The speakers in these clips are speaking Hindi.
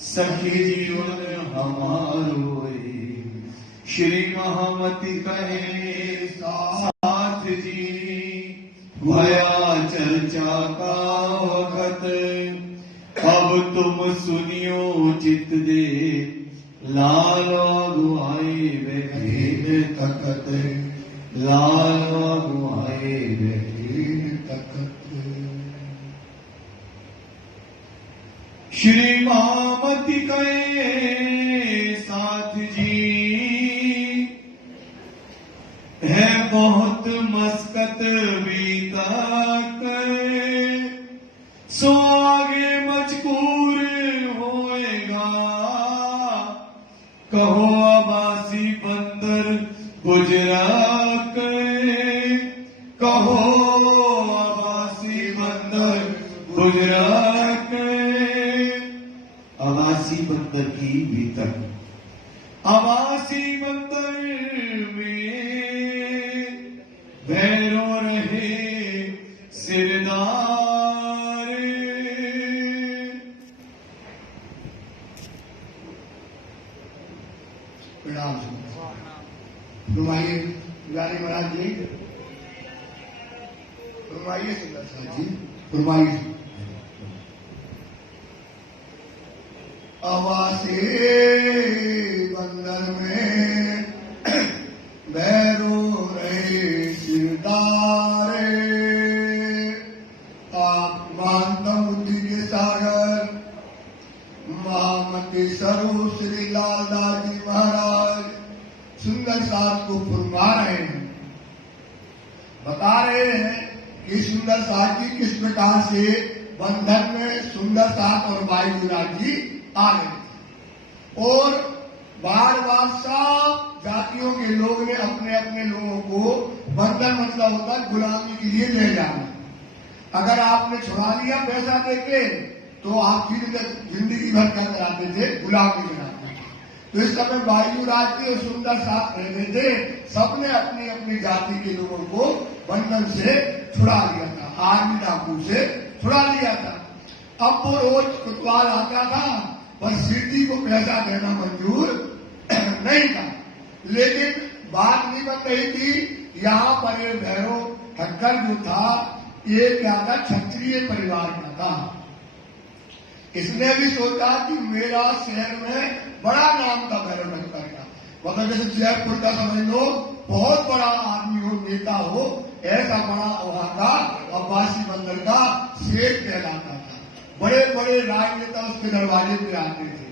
सखी जीवन हमारो श्री महामति कहे साथ जी भया चर्चा का वखत अब तुम सुनियो चित दे लाल अगुआई बैठे तकत लाल अगुआई बैठे तकत। श्री महामति कहे साथ जी है बहुत मस्कत बीतक सो आगे मजबूर होएगा कहो अबासी बंदर गुजरात कहो अबासी बंदर गुजरात अबासी बंदर की भीतर अबासी बंदर में भैरो रहे सिरदार। प्रणाम फरमाइए गाली महाराज जी फरमाइए सुंदर जी फरमाइए। अबासी बंदर में भैरो रहे सिरदारे आप मानता बुद्धि के सागर महामति स्वरूप श्री लालदास जी महाराज सुंदर साथ को फरमा रहे हैं, बता रहे हैं कि सुंदर साथ जी किस प्रकार से बंधन में सुंदर साथ और वायुराज जी आ गए और बार बार सब जातियों के लोग ने अपने अपने लोगों को बंधन मतलब होता है गुलामी के लिए ले जाना। अगर आपने छुड़ा लिया पैसा देके तो आप फिर जिंदगी भर क्या कराते थे गुलामी कराते। तो इस समय वायुराज के सुंदर साथ रहते थे, सबने अपनी अपनी जाति के लोगों को बंधन से छुड़ा लिया था, आर्मी डाकू से छुड़ा लिया था। अब वो रोज कुतवाल आता था पर सिद्धि को पैसा देना मंजूर नहीं था, लेकिन बात नहीं बन रही थी। यहाँ पर ये भैरव ठक्कर जो था ये क्या था, क्षत्रिय परिवार का था। इसने भी सोचा कि मेरा शहर में बड़ा नाम था भैरव ठक्कर का, मतलब जैसे जयपुर का समझ लो बहुत बड़ा आदमी हो, नेता हो, ऐसा बड़ा वहां का अब्बासी बंदर का शेख कहलाता था। बड़े बड़े राजनेता उसके दरवाजे पे आते थे।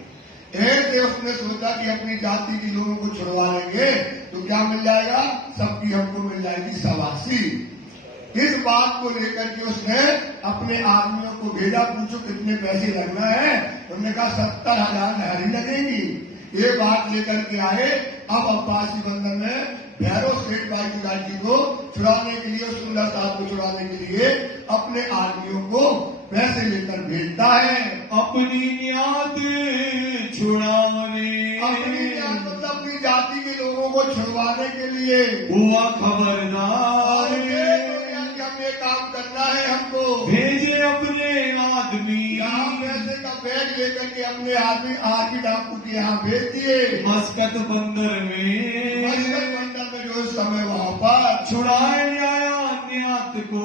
ऐसे उसने सोचा कि अपनी जाति के लोगों को छुड़वा लेंगे तो क्या मिल जाएगा, सबकी हमको मिल जाएगी सवासी। इस बात को लेकर के उसने अपने आदमियों को भेजा, पूछो कितने पैसे लगना है। उन्होंने कहा 70,000 लहरी लगेगी। ये बात लेकर के आए। अब अब्बासी बंदर में भैरव सेठ वायुराज जी को छुड़ाने के लिए, सुंदर साथ को छुड़ाने के लिए अपने आदमियों को पैसे लेकर भेजता है। अपनी याद छुड़ाने, अपनी याद मतलब अपनी जाति के लोगों को छुड़वाने के लिए हुआ खबरदार हमें काम करना है, हमको भेजे अपने आदमी। यहाँ पैसे का बैग लेकर के अपने आदमी आर्मी डाकू के यहाँ भेज दिए मस्कत बंदर में। मस्कत बंदर में जो समय वहाँ पर छुड़ाए आया न्यात को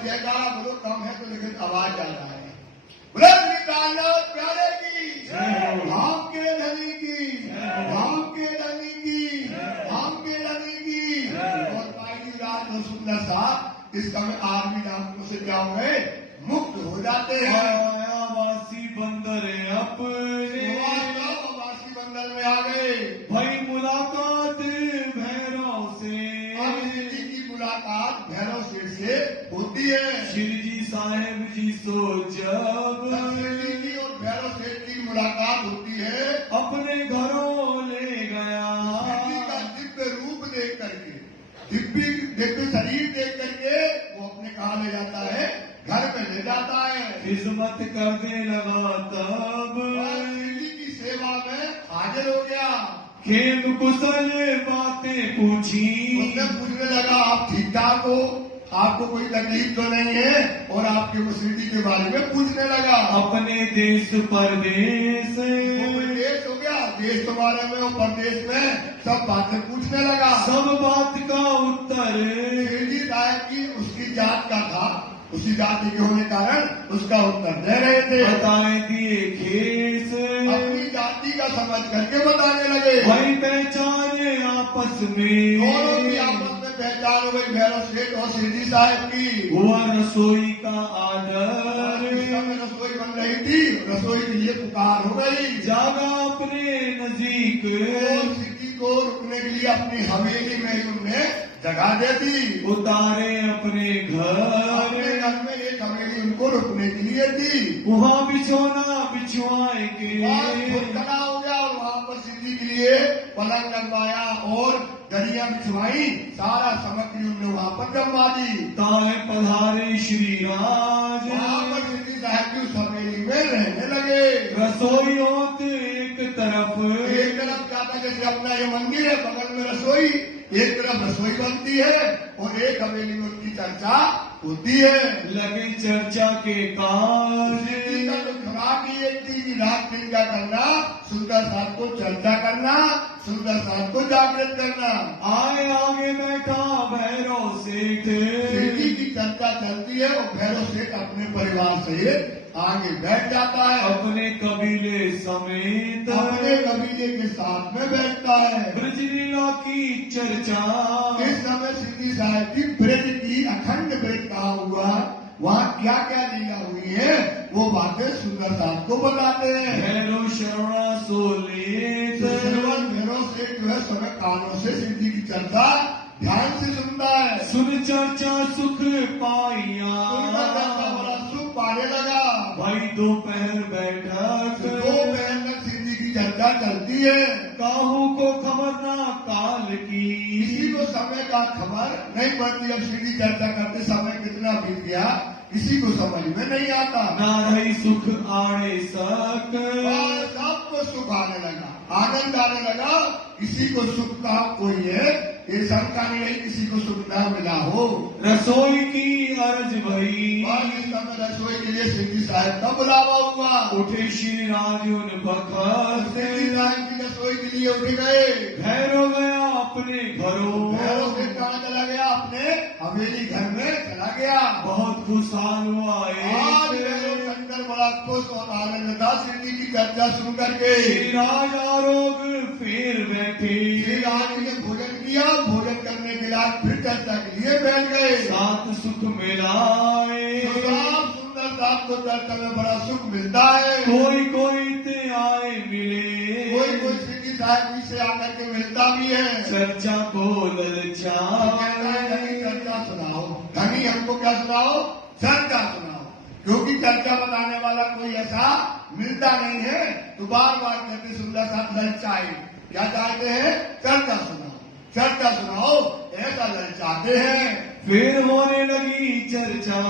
जयकारा बोलो, कम है तो लेकिन आवाज आ रहा है। बोलो निकालनाथ प्यारे की, धाम के धनी की, धाम के धनी की, धाम के धनी की। और वायुराज और सुंदर सा इस समय आर्मी डाकू से क्या हुए, मुक्त हो जाते हैं। आवासी बंदर अपने आवासी बंदर में आ गए। भाई मुलाकात भैरव से, मुलाकात भैरव सेठ से होती है। श्री जी साहेब जी सो जब श्री जी और भैरव सेठ की मुलाकात होती है, अपने घरों ले गया। श्री का दिव्य रूप देख करके, दिव्य शरीर देख करके वो अपने कहा ले जाता है, घर पे ले जाता है। खिदमत करने लगा तब श्री जी की सेवा में हाजिर हो गया। खेल कुशल बातें पूछी, उसने पूछने लगा आप ठीक ठाक हो, आपको कोई तकलीफ तो नहीं है, और आपके वो सिद्धि के बारे में पूछने लगा। अपने देश परदेश वो कोई देश हो गया, देश के बारे में और प्रदेश में सब बातें पूछने लगा। सब बात का उत्तर सिद्धि साहब की उसकी जात का था, उसी जाति के होने कारण उसका उत्तर दे रहे थे। बताए दिए खेस अपनी जाति का समझ करके बताने लगे। भाई पहचाने आपस दोनों की में आपस में पहचान हो गई, भैरव सेठ और सिद्धि साहब की। हुआ रसोई का और आदर इस समय रसोई बन रही थी, रसोई के लिए पुकार हो गई। जागा अपने नजदीक और सिद्धि को रुकने के लिए अपनी हवेली में ही उनने जगह दे दी। उतारे अपने अपने घर घर में एक हवेली उनको रुकने के लिए दी। वहाँ बिछोना बिछुआए वहाँ खुद के खड़ा हो गया और वहाँ पर सिद्धि के लिए पलंग लगवाया और दरिया बिछवाई, सारा सामग्री उनने वहाँ पर जमा दी। ताए पधारे श्री राज वहाँ पर सिद्धि साहब की उस हवेली में रहने लगे। रसोई होते एक तरफ एक तरफ क्या था, जैसे अपना ये मंदिर है, बगल में रसोई, एक तरफ रसोई बनती है और एक हवेली में उसकी चर्चा होती है। लगे चर्चा के कार्य सिद्धि का जो खुराक ही एक थी कि रात दिन क्या करना, सुंदर साथ को चर्चा करना, सुंदर साथ को जागृत करना। आए आगे बैठा भैरव सेठ सिद्धि की चर्चा चलती है और भैरव सेठ अपने परिवार से आगे बैठ जाता है, अपने कबीले समेत अपने कबीले के साथ में बैठता है। ब्रजलीला की चर्चा इस समय सिद्धि साहब की ब्रज की अखंड ब्रज कहा हुआ, वहाँ क्या क्या लीला हुई है वो बातें सुंदर साहब को बताते हैं। भैरव शरणा सोलेत श्रवण भैरव से जो है समय कानों से सिद्धि की चर्चा ध्यान से सुनता है। सुन चर्चा सुख सुनकर पाइया चर्चा बड़ा सुख पाने लगा। भाई दोपहर बैठक दो बहन तक सिद्धि की चर्चा चलती है। काहू को खबर ना काल किसी की को समय का खबर नहीं पड़ती। अब सीधी चर्चा करते समय कितना बीत गया किसी को समझ में नहीं आता। ना रही सुख आड़े सक और सबको सुख आने लगा, आनंद आने लगा। किसी को सुख का कोई है ये शंका नहीं है, किसी को सुख न मिला हो। रसोई की अर्ज भई और इस समय रसोई के लिए सिद्धि साहब का बुलावा हुआ। उठे श्री राजुन बखत सिद्धि साहब की रसोई के लिए उठ गए। भैरव गया अपने घरों भैरव से कहाँ चला गया, अपने हवेली घर में चला गया। बहुत खुशहाल हुआ आज भैरव शंकर बड़ा खुश और आनंद था सिद्धि की चर्चा सुन करके। श्री राज आरोग फिर बैठे श्री राज ने भोजन किया, भोजन करने के बाद फिर चर्चा के लिए बैठ गए। सात सुख मिलाए साफ सुंदर साथ को चर्चा में बड़ा सुख मिलता है। कोई ते आए मिले कोई सिद्धि साहब जी से आकर के मिलता भी है। चर्चा को कहता है ललचाए धनी चर्चा सुनाओ, धनी हमको क्या सुनाओ, चर्चा सुनाओ। क्योंकि चर्चा बताने वाला कोई ऐसा मिलता नहीं है, तो बार बार कहते सुंदर साथ ललचाए। क्या चाहते हैं, चर्चा सुनाओ, चर्चा सुनाओ, ऐसा ललचाते हैं। फिर होने लगी चर्चा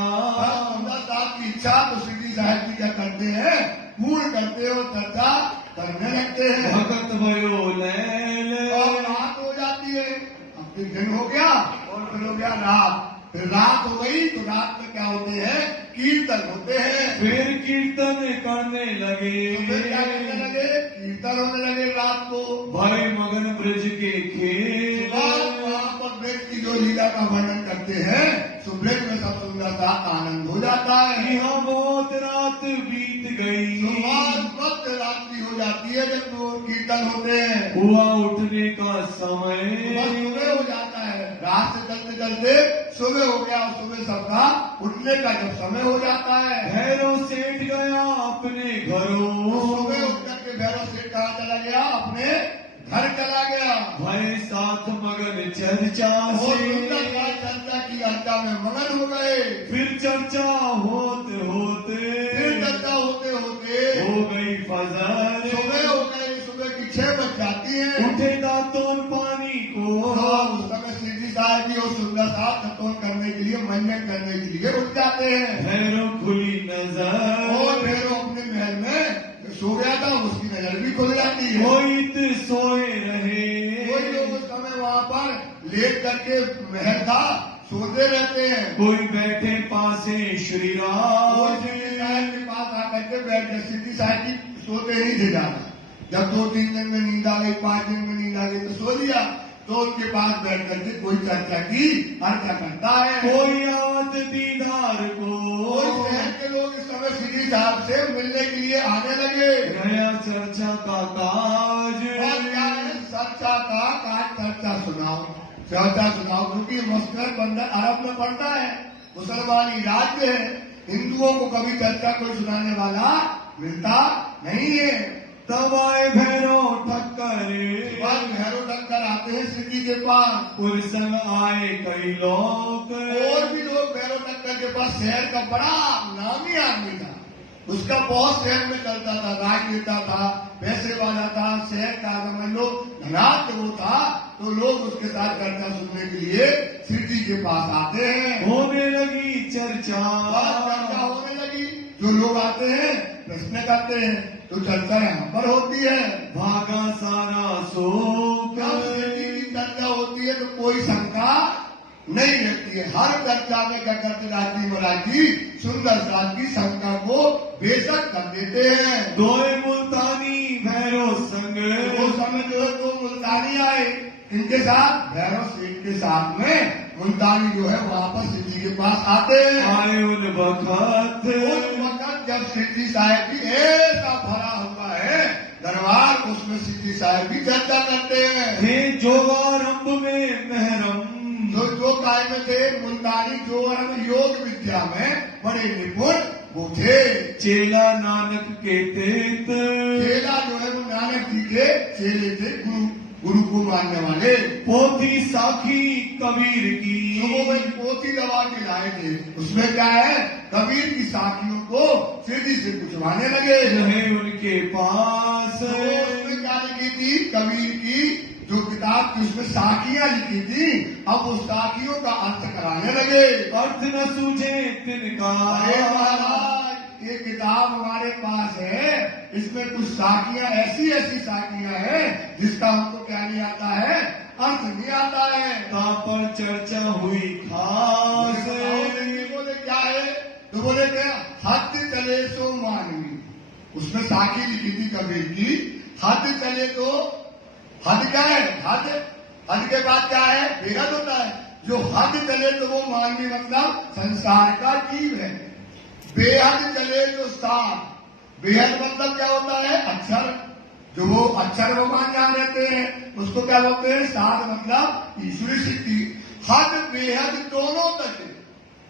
सुंदर साथ की इच्छा तो सिद्धि साहब जी क्या करते हैं, पूर्ण करते हो, चर्चा करने लगते हैं। भगत भयो लैल और रात हो जाती है। अब फिर दिन हो गया और फिर हो गया रात। फिर रात हो गई तो रात में क्या होते हैं, कीर्तन होते हैं। फिर कीर्तन करने लगे तो फिर क्या करने लगे, कीर्तन होने लगे रात को। भाई मगन ब्रज के खेल वहाँ पर ब्रज की जो लीला का वर्णन करते हैं, तो ब्रज में सब सुंदर सा आनंद हो जाता है। यहाँ बहुत रात बीत गई वक्त रात्रि हो जाती है जब वो कीर्तन होते हैं। हुआ उठने का बस समय सुबह हो जाता है, रात से चलते चलते सुबह हो गया और सुबह सबका उठने का जब समय हो जाता है। भैरव सेठ गया अपने घरों सुबह उठ करके भैरव सेठ कहाँ चला गया, अपने घर चला गया। भय साथ मगन चर्चा और से सुंदर का चर्चा की अर्चा में मगन हो गए। फिर चर्चा होते फिर होते चर्चा होते होते हो गई फजर सुबह हो गई, सुबह की 6 बज जाती है। उठे दातोन पानी को और उस समय सिद्धि साहब जी और सुंदर साहब खतौन करने के लिए, मंजन करने के लिए उठ जाते हैं। भैरव खुली और नजर भैरव अपने महल में सो गया था, उसकी नजर भी खुल जाती है। कोई सोए रहे कोई लोग उस समय वहाँ पर लेट करके महल था, सोते रहते हैं। कोई बैठे पासे श्री वो राम। सिद्धि साहब के पास आकर के बैठ गए। सिद्धि साहब जी सोते नहीं थे ज्यादा। जब 2-3 दिन में नींद आ गई, 5 दिन में नींद आ गई तो सो लिया। तो उनके पास बैठ करके कोई चर्चा की, अर्चा करता है। कोई आवत दीदार को। कोई शहर के लोग इस समय सिद्धि साहब से मिलने के लिए आने लगे। गया चर्चा का काज। और क्या है, चर्चा का काज, चर्चा सुनाओ, चर्चा सुनाओ। क्योंकि मस्कट बंदर अरब में पड़ता है, मुसलमानी राज्य है। हिंदुओं को कभी चर्चा कोई सुनाने वाला मिलता नहीं है। तब आए भैरव ठक्करे। बस भैरव टक्कर आते हैं सिद्धि के पास। उस संग आए कई लोग। और भी लोग भैरव टक्कर के पास। शहर का बड़ा नामी आदमी था। उसका बहुत शहर में चलता था, राजनेता था, पैसे वाला था, शहर का समझ लो धनाढ्य वो था। तो लोग उसके साथ चर्चा सुनने के लिए सिद्धि के पास आते हैं। होने लगी चर्चा। चर्चा होने लगी। जो लोग आते हैं प्रश्न करते हैं, तो चर्चा यहाँ पर होती है। भागा सारा शोक। जब सिद्धि की चर्चा होती है तो कोई शंका नहीं रहती है। हर चर्चा में क्या करते, राजी महाराज जी सुंदर साथ की शंका को बेशक कर देते हैं। दोए मुल्तानी भैरव संग। वो समय जो है 2 मुल्तानी आए। इनके साथ भैरव सेठ के साथ में मुल्तानी जो है वहाँ पर सिद्धि के पास आते हैं। आए उन वक्त। उस वक्त जब सिद्धि साहब भी ऐसा भरा हुआ है दरबार, उसमें सिद्धि साहब भी चर्चा करते हैं। हे जोगारंभ में महरम। जो काय में थे मुल्तानी, जो योग विद्या में बड़े निपुण वो थे। चेला नानक के तेत। चेला जो है वो नानक जी के चेले थे, गुरु को मानने वाले। पोथी साखी कबीर की। तो वो एक पोथी दबा के लाए थे। उसमें क्या है, कबीर की साखियों को सिद्धि से पूछवाने लगे। रहे उनके पास। तो उसमें क्या लिखी थी, कबीर की जो किताब थी उसमें साखियां लिखी थी। अब उस साखियों का अर्थ कराने लगे। अर्थ न सूझे तिनका। अरे महाराज, ये किताब हमारे पास है, इसमें कुछ साखियां ऐसी ऐसी साखियां हैं जिसका हमको क्या नहीं आता है, अर्थ नहीं आता है। पर चर्चा हुई खास। बोले क्या है, तो बोले क्या, हद चले सो मानवी। उसमें साखी लिखी थी कबीर की, हद चले तो, हद क्या है, हद के बाद क्या है, बेहद होता है। जो हद चले तो वो मानवी मतलब संसार का जीव है। बेहद चले तो सार। बेहद मतलब क्या होता है, अक्षर। जो वो अक्षर भगवान जहाँ रहते हैं उसको क्या बोलते हैं, सार मतलब ईश्वरी शक्ति। हद बेहद दोनों तक।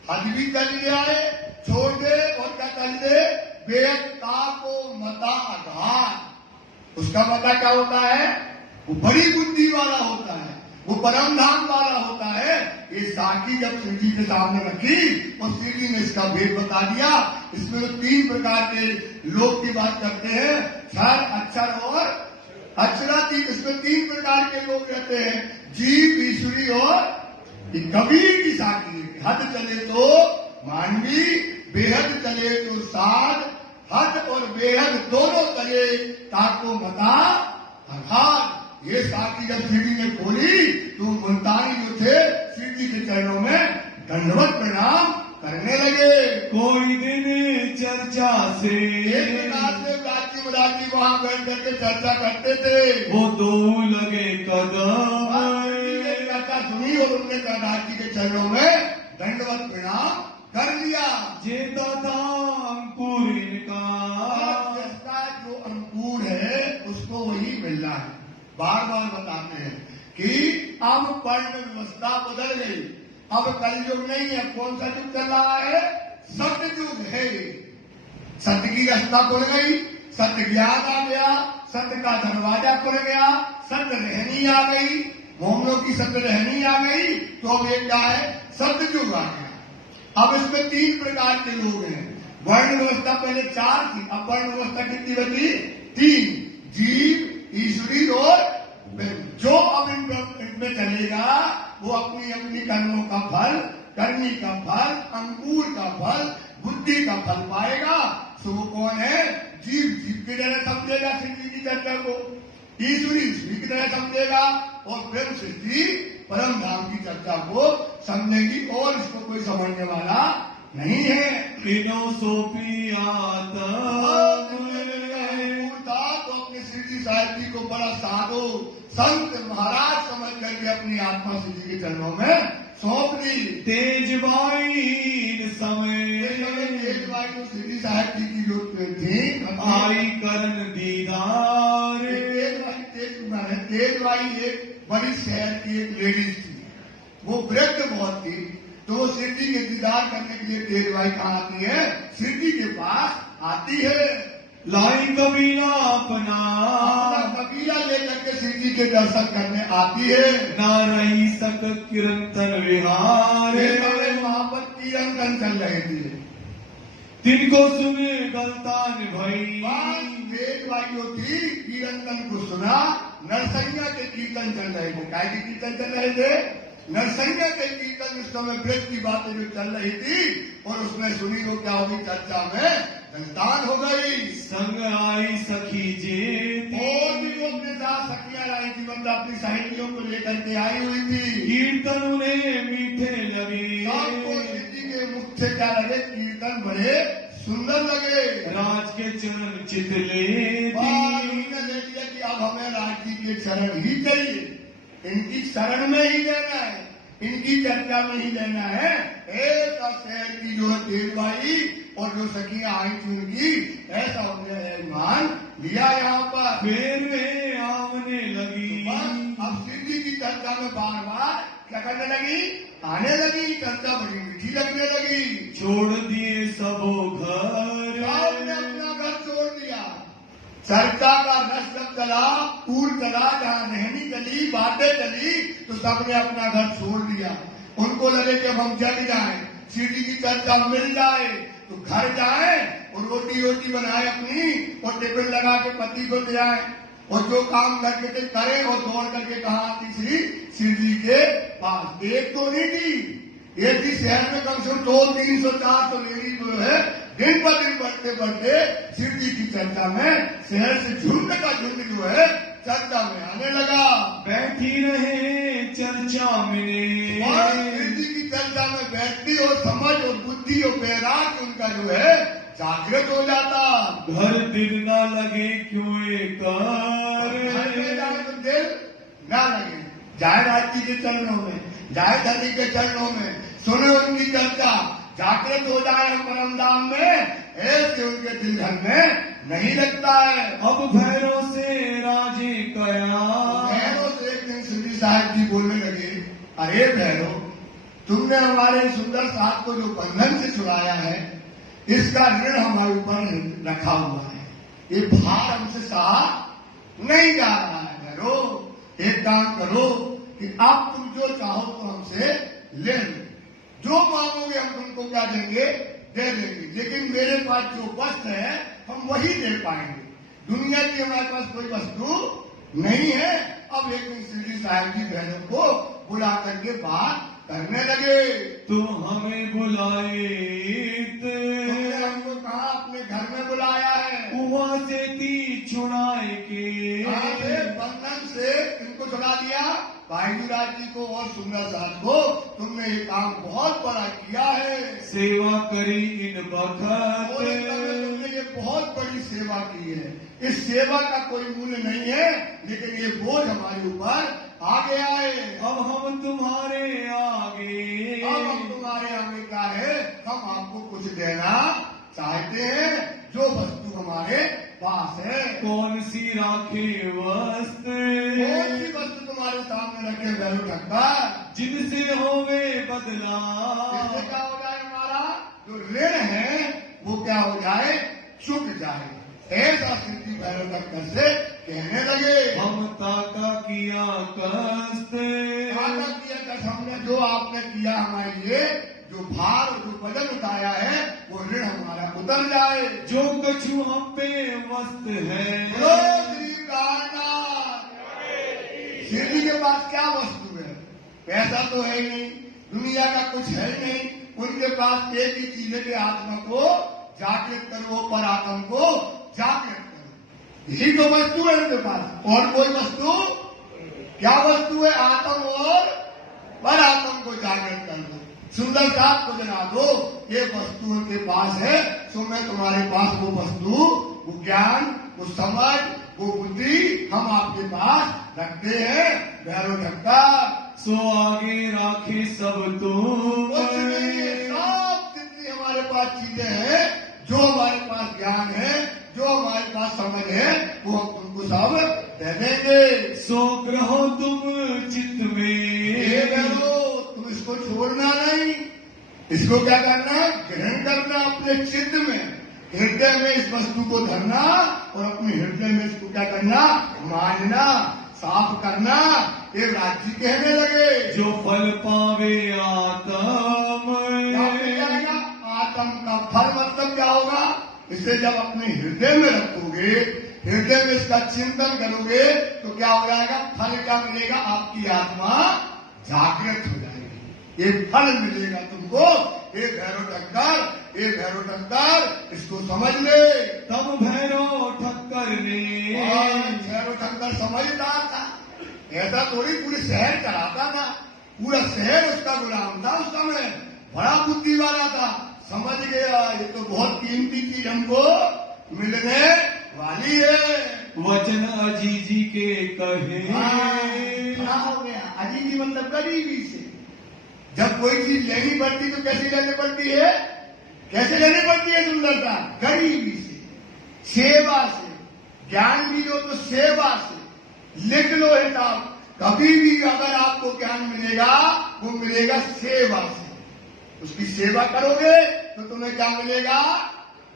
हद भी चल गया है, छोड़ दे, और क्या कर दे, बेहद का को मता आधार। उसका मता क्या होता है, वो बड़ी बुद्धि वाला होता है, वो परम धाम वाला होता है। ये साखी जब शिव जी के सामने रखी और शिव जी ने इसका भेद बता दिया। इसमें 3 प्रकार के लोग की बात करते हैं, क्षर, अक्षर और अक्षरातीत। इसमें 3 प्रकार के लोग रहते हैं, जीव, ईश्वरी और कबीर की साखी। हद चले तो मानवी, बेहद चले तो साध। हद और बेहद दोनों चले ताको मता अघात। ये साखी जब शिवजी ने खोली तो मुल्तानी जो थे शिवजी के चरणों में दंडवत प्रणाम करने लगे। कोई दिन चर्चा से। एक प्रकार से प्राची मुराजी वहां बैठ करके चर्चा करते थे। वो 2 लगे कदम। चर्चा सुनी और उनने दादाजी जी के चरणों में दंडवत प्रणाम कर लिया। जेता था अंकुर इनका। जिसका जो अंकुर है उसको वही मिलना है। बार बार बताते हैं कि अब वर्ण व्यवस्था बदल गई। अब कलयुग नहीं है। कौन सा युग चल रहा है, सत्ययुग है। सत्य की रास्ता खुल गई, सत्य ज्ञान आ गया, सत्य का दरवाजा खुल गया, सत्य रहनी आ गई, मोहम्मदों की सत्य रहनी आ गई। तो अब ये क्या है, सत्ययुग आ गया। अब इसमें 3 प्रकार के लोग हैं। वर्ण व्यवस्था पहले 4 थी, अब वर्ण व्यवस्था कितनी बची, 3। जीव, ईश्वरी और जो अब इनमें चलेगा वो अपनी अपनी कर्मों का फल, करनी का फल, अंकुर का फल, बुद्धि का फल पाएगा। सो वो कौन है, जीव जीव की तरह समझेगा सिद्धि की चर्चा को, ईश्वरी ईश्वरी की तरह समझेगा, और फिर सिद्धि परम धाम की चर्चा को समझेंगी और इसको कोई समझने वाला नहीं है। किनो सोपिया तो अपने शिरडी साहिब जी को बड़ा साधु संत महाराज समझ करके अपनी आत्मा शिरडी के चरणों में सौंप दी। तेजबाई समय तेजबाई तो शिरडी साहिब जी की जो थी आई करन दीदार। तेजबाई एक बड़ी शहर की एक लेडीज थी, वो वृद्ध बहुत थी, तो वो शिरडी के दीदार करने के लिए तेजबाई कहाँ आती है? शिरडी के पास आती है। लाई कबीला अपना कबीला लेकर के शिरडी के दर्शन करने आती है। ना रही सक किरंतन विहार। वहां पर कीर्तन चल रहे थे, तिनको सुने गलतान भई। तेजबाई जो थी कीर्तन को सुना, नरसैया के कीर्तन चल रहे थे। काय के कीर्तन चल रहे थे? नरसैया के कीर्तन। उस समय ब्रज की बातें जो चल रही थी और उसमें सुनी वो क्या हुई? चर्चा में गलतान हो गई। संग आई सखी जे और भी वो अपने साथ सखियां लाई थी, मतलब अपनी सहेलियों को लेकर के आई हुई थी। कीर्तन उन्हें मीठे लगे। सबको शिवजी के मुख से क्या लगे? कीर्तन बड़े सुंदर लगे। राज के चरण चित ले उन्होंने ले लिया कि अब हमें राज जी के चरण ही चाहिए, इनकी शरण में ही लेना है, इनकी चर्चा में ही लेना है। ऐसा शहर की जो है तेजबाई और जो सखियां आई थी उनकी, ऐसा उन्होंने ईमान लिया यहाँ पर। फिर वे आमने लगी। अब शिवजी की चर्चा में बार बार क्या करने लगी? आने लगी। चर्चा बड़ी मीठी लगने लगी। छोड़ दिए सबो घर। आपने अपना घर छोड़ दिया। चर्चा का रस जब चला, पूल चला, जहाँ रहनी चली, बातें चली, तो सबने अपना घर छोड़ दिया। उनको लगे कि अब हम जग जाए, शिवजी की चर्चा मिल जाए तो घर जाए और रोटी रोटी बनाए अपनी और टेबल लगा के पति को दे आए और जो काम करके थे करे और दौड़ करके कहा आती थी? शिवजी के पास। एक तो नहीं थी, एक ही शहर में कम से कम 200, 300, 400 लेडी जो है दिन पर दिन बढ़ते बढ़ते शिवजी की चर्चा में शहर से झुंड का झुंड जो है चर्चा में आने लगा। बैठी रहे चर्चा में। और शिवजी की चर्चा में बैठती और समझ और बुद्धि और बैराग उनका जो है जागृत हो जाता। घर दिल न लगे क्यों एक तो दिल न लगे, जाए राज जी के चरणों में, जाए धनी के चरणों में, सुने उनकी चर्चा, जागृत हो जाए परम धाम में, ऐसे उनके दिल घर में नहीं लगता है। अब भैरों से राजे कया। भैरों से एक दिन शिवजी साहिब जी बोलने लगे, अरे भैरो, तुमने हमारे सुंदर साथ को जो बंधन से छुड़ाया है, इसका ऋण हमारे ऊपर रखा हुआ है, ये भार हमसे सहा नहीं जा रहा है। भैरो, एक काम करो कि अब तुम जो चाहो तो हमसे ले लो, जो मांगोगे हम तुमको क्या देंगे? दे देंगे, लेकिन मेरे पास जो वस्त्र है हम वही दे पाएंगे, दुनिया की हमारे पास कोई वस्तु नहीं है। अब एक दिन शिवजी साहिब जी बहनों को बुला करके बात करने लगे। तुम हमें बुलाए, तुमने हमको कहा अपने घर में बुलाया है, वहां से ती छुड़ाए के बंधन से इनको छुड़ा दिया। भाईराज जी को और सुंदर साथ को तुमने ये काम बहुत बड़ा किया है, सेवा करी इन बखत। तुमने ये बहुत बड़ी सेवा की है, इस सेवा का कोई मूल्य नहीं है, लेकिन ये बोझ हमारे ऊपर आ गया है। अब हम तुम्हारे आगे, अब हम तुम्हारे आगे क्या है? हम आपको कुछ देना चाहते हैं, जो वस्तु हमारे पास है। कौन सी राखे वस्त्र, कौन सी वस्तु तुम्हारे सामने रखे बैठो ठक्का, जिनसे होवे बदला। इससे क्या हो जाए? हमारा जो ऋण है वो क्या हो जाए? चुक जाए। ऐसा शिवजी भैरव ठक्कर से कहने लगे। ममता का किया कष्ट, हमने जो आपने किया हमारे लिए, जो भार जो वजन उठाया है, वो ऋण हमारा उतर जाए। जो कछु हम पे वस्त है। शिवजी के पास क्या वस्तु है? पैसा तो है ही नहीं, दुनिया का कुछ है ही नहीं। उनके पास एक ही चीज है कि आत्मा को जागृत करो, पर आत्मा को जागृत करो, यही तो वस्तु है उनके पास, और कोई वस्तु? क्या वस्तु है? आत्मा और परात्म को जागृत कर दो, सुंदर साथ को जगा दो। ये वस्तु उनके पास है, तो मैं तुम्हारे पास वो वस्तु, वो ज्ञान, वो समझ, वो बुद्धि हम आपके पास रखते हैं। भैरव ठक्कर सो आगे राखी सब तुम, सब जितनी हमारे पास चीजें हैं, जो हमारे पास ज्ञान है, जो हमारे पास समझ है, वो हम तुमको सब दे देंगे। सो ग्रहो तुम चित्त ये में, करो, तुम इसको छोड़ना नहीं, इसको क्या करना, ग्रहण करना अपने चित्त में, हृदय में इस वस्तु को धरना और अपने हृदय में इसको क्या करना, मानना, साफ करना। ये राज्य कहने लगे जो फल पावे आत्म, क्या मिल जाएगा, आत्म का फल मतलब क्या होगा, इसे जब अपने हृदय में रखोगे, हृदय में इसका चिंतन करोगे, तो क्या हो जाएगा, फल क्या मिलेगा, आपकी आत्मा जागृत हो जाएगी, ये फल मिलेगा तुमको। ये भैरव टक्कर, ये भैरव टक्कर, इसको समझ ले। तब भैरव ठक्कर ने, भैरव टक्कर समझदार था, ऐसा थोड़ी पूरे शहर चलाता था, पूरा शहर उसका गुलाम था उस समय, बड़ा बुद्धि वाला था, समझ गया ये तो बहुत कीमती चीज हमको मिलने वाली है। वचन अजीजी के कहे, खड़ा हो गया। अजीजी मतलब गरीबी से, जब कोई चीज लेनी पड़ती तो कैसे लेनी पड़ती है, कैसे लेनी पड़ती है सुंदरता, गरीबी से, सेवा से। ज्ञान भी लो तो सेवा से, लिख लो हिसाब, कभी भी अगर आपको ज्ञान मिलेगा वो मिलेगा सेवा से, उसकी सेवा करोगे तो तुम्हें क्या मिलेगा,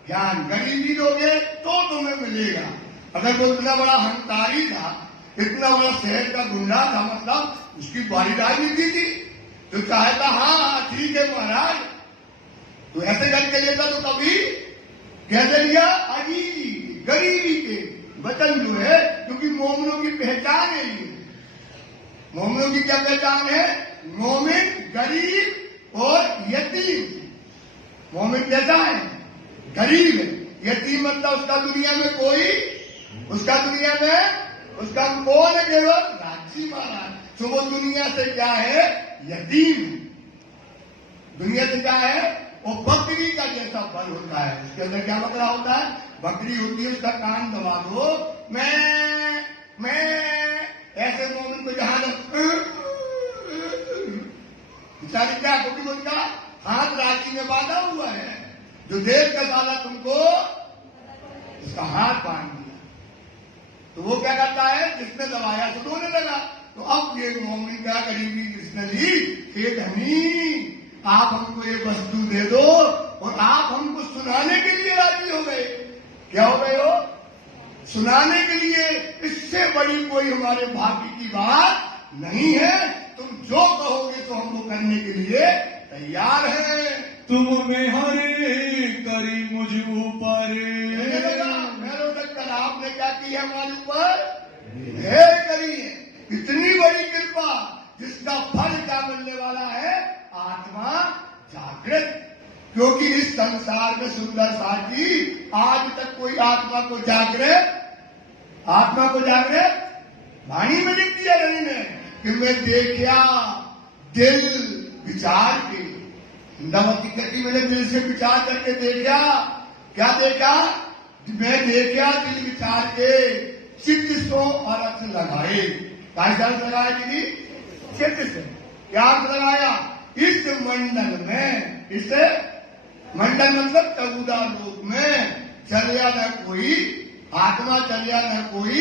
ज्ञान। गरीबी दोगे तो तुम्हें मिलेगा। अगर वो इतना बड़ा हंकारी था, इतना बड़ा शहर का गुंडा था, मतलब उसकी बारी राजनीति थी, तो चाहता हाँ ठीक है महाराज, तो ऐसे करके लेता तो कभी कैसे लिया, अजीजी गरीबी के वचन जो है, क्योंकि मोमिनों की पहचान है ये। मोमिनों की क्या पहचान है, मोमिन गरीब और यतीम। मोमिन कैसा है, गरीब है, यतीम मतलब उसका दुनिया में कोई, उसका दुनिया में उसका कौन है, केवल राजी महाराज। तो वो दुनिया से क्या है, यतीम। दुनिया से क्या है, वो बकरी का जैसा फल होता है। उसके अंदर क्या बकरा होता है, बकरी होती है, उसका कान दबा दो, मैं ऐसे मोमिन को जहां बेचारी क्या, क्योंकि उनका हाथ राशि में बांधा हुआ है, जो देश का साला तुमको उसका हाथ बांध दिया, तो वो क्या करता है, जिसने दबाया तो रोने लगा। तो अब ये मोमिन क्या गरीबी जिसने ली, हे धनी आप हमको ये वस्तु दे दो, और आप हमको सुनाने के लिए राजी हो गए। क्या हो गए हो, सुनाने के लिए। इससे बड़ी कोई हमारे भाग्य की बात नहीं है। तुम जो कहोगे तो हम वो करने के लिए तैयार है। तुम में हरे करी मुझ ऊपर, भैरव टक्कर आपने क्या किया हमारे ऊपर, है करी है इतनी बड़ी कृपा, जिसका फल क्या मिलने वाला है, आत्मा जागृत। क्योंकि इस संसार में सुंदर साथी आज तक कोई आत्मा को जागृत वाणी में लिख दिया रवि ने कि मैं देखा दिल विचार के, इंद्रावती कहती मैंने दिल से विचार करके देखा। क्या देखा, मैं देखा दिल विचार के, चित्त सो अर्थ लगाए। क्या अर्थ लगाया दीदी, चित्त से क्या अर्थ लगाया, इस मंडल में, इस मंडल मतलब 14 लोक में चलिया न कोई आत्मा, चलिया न कोई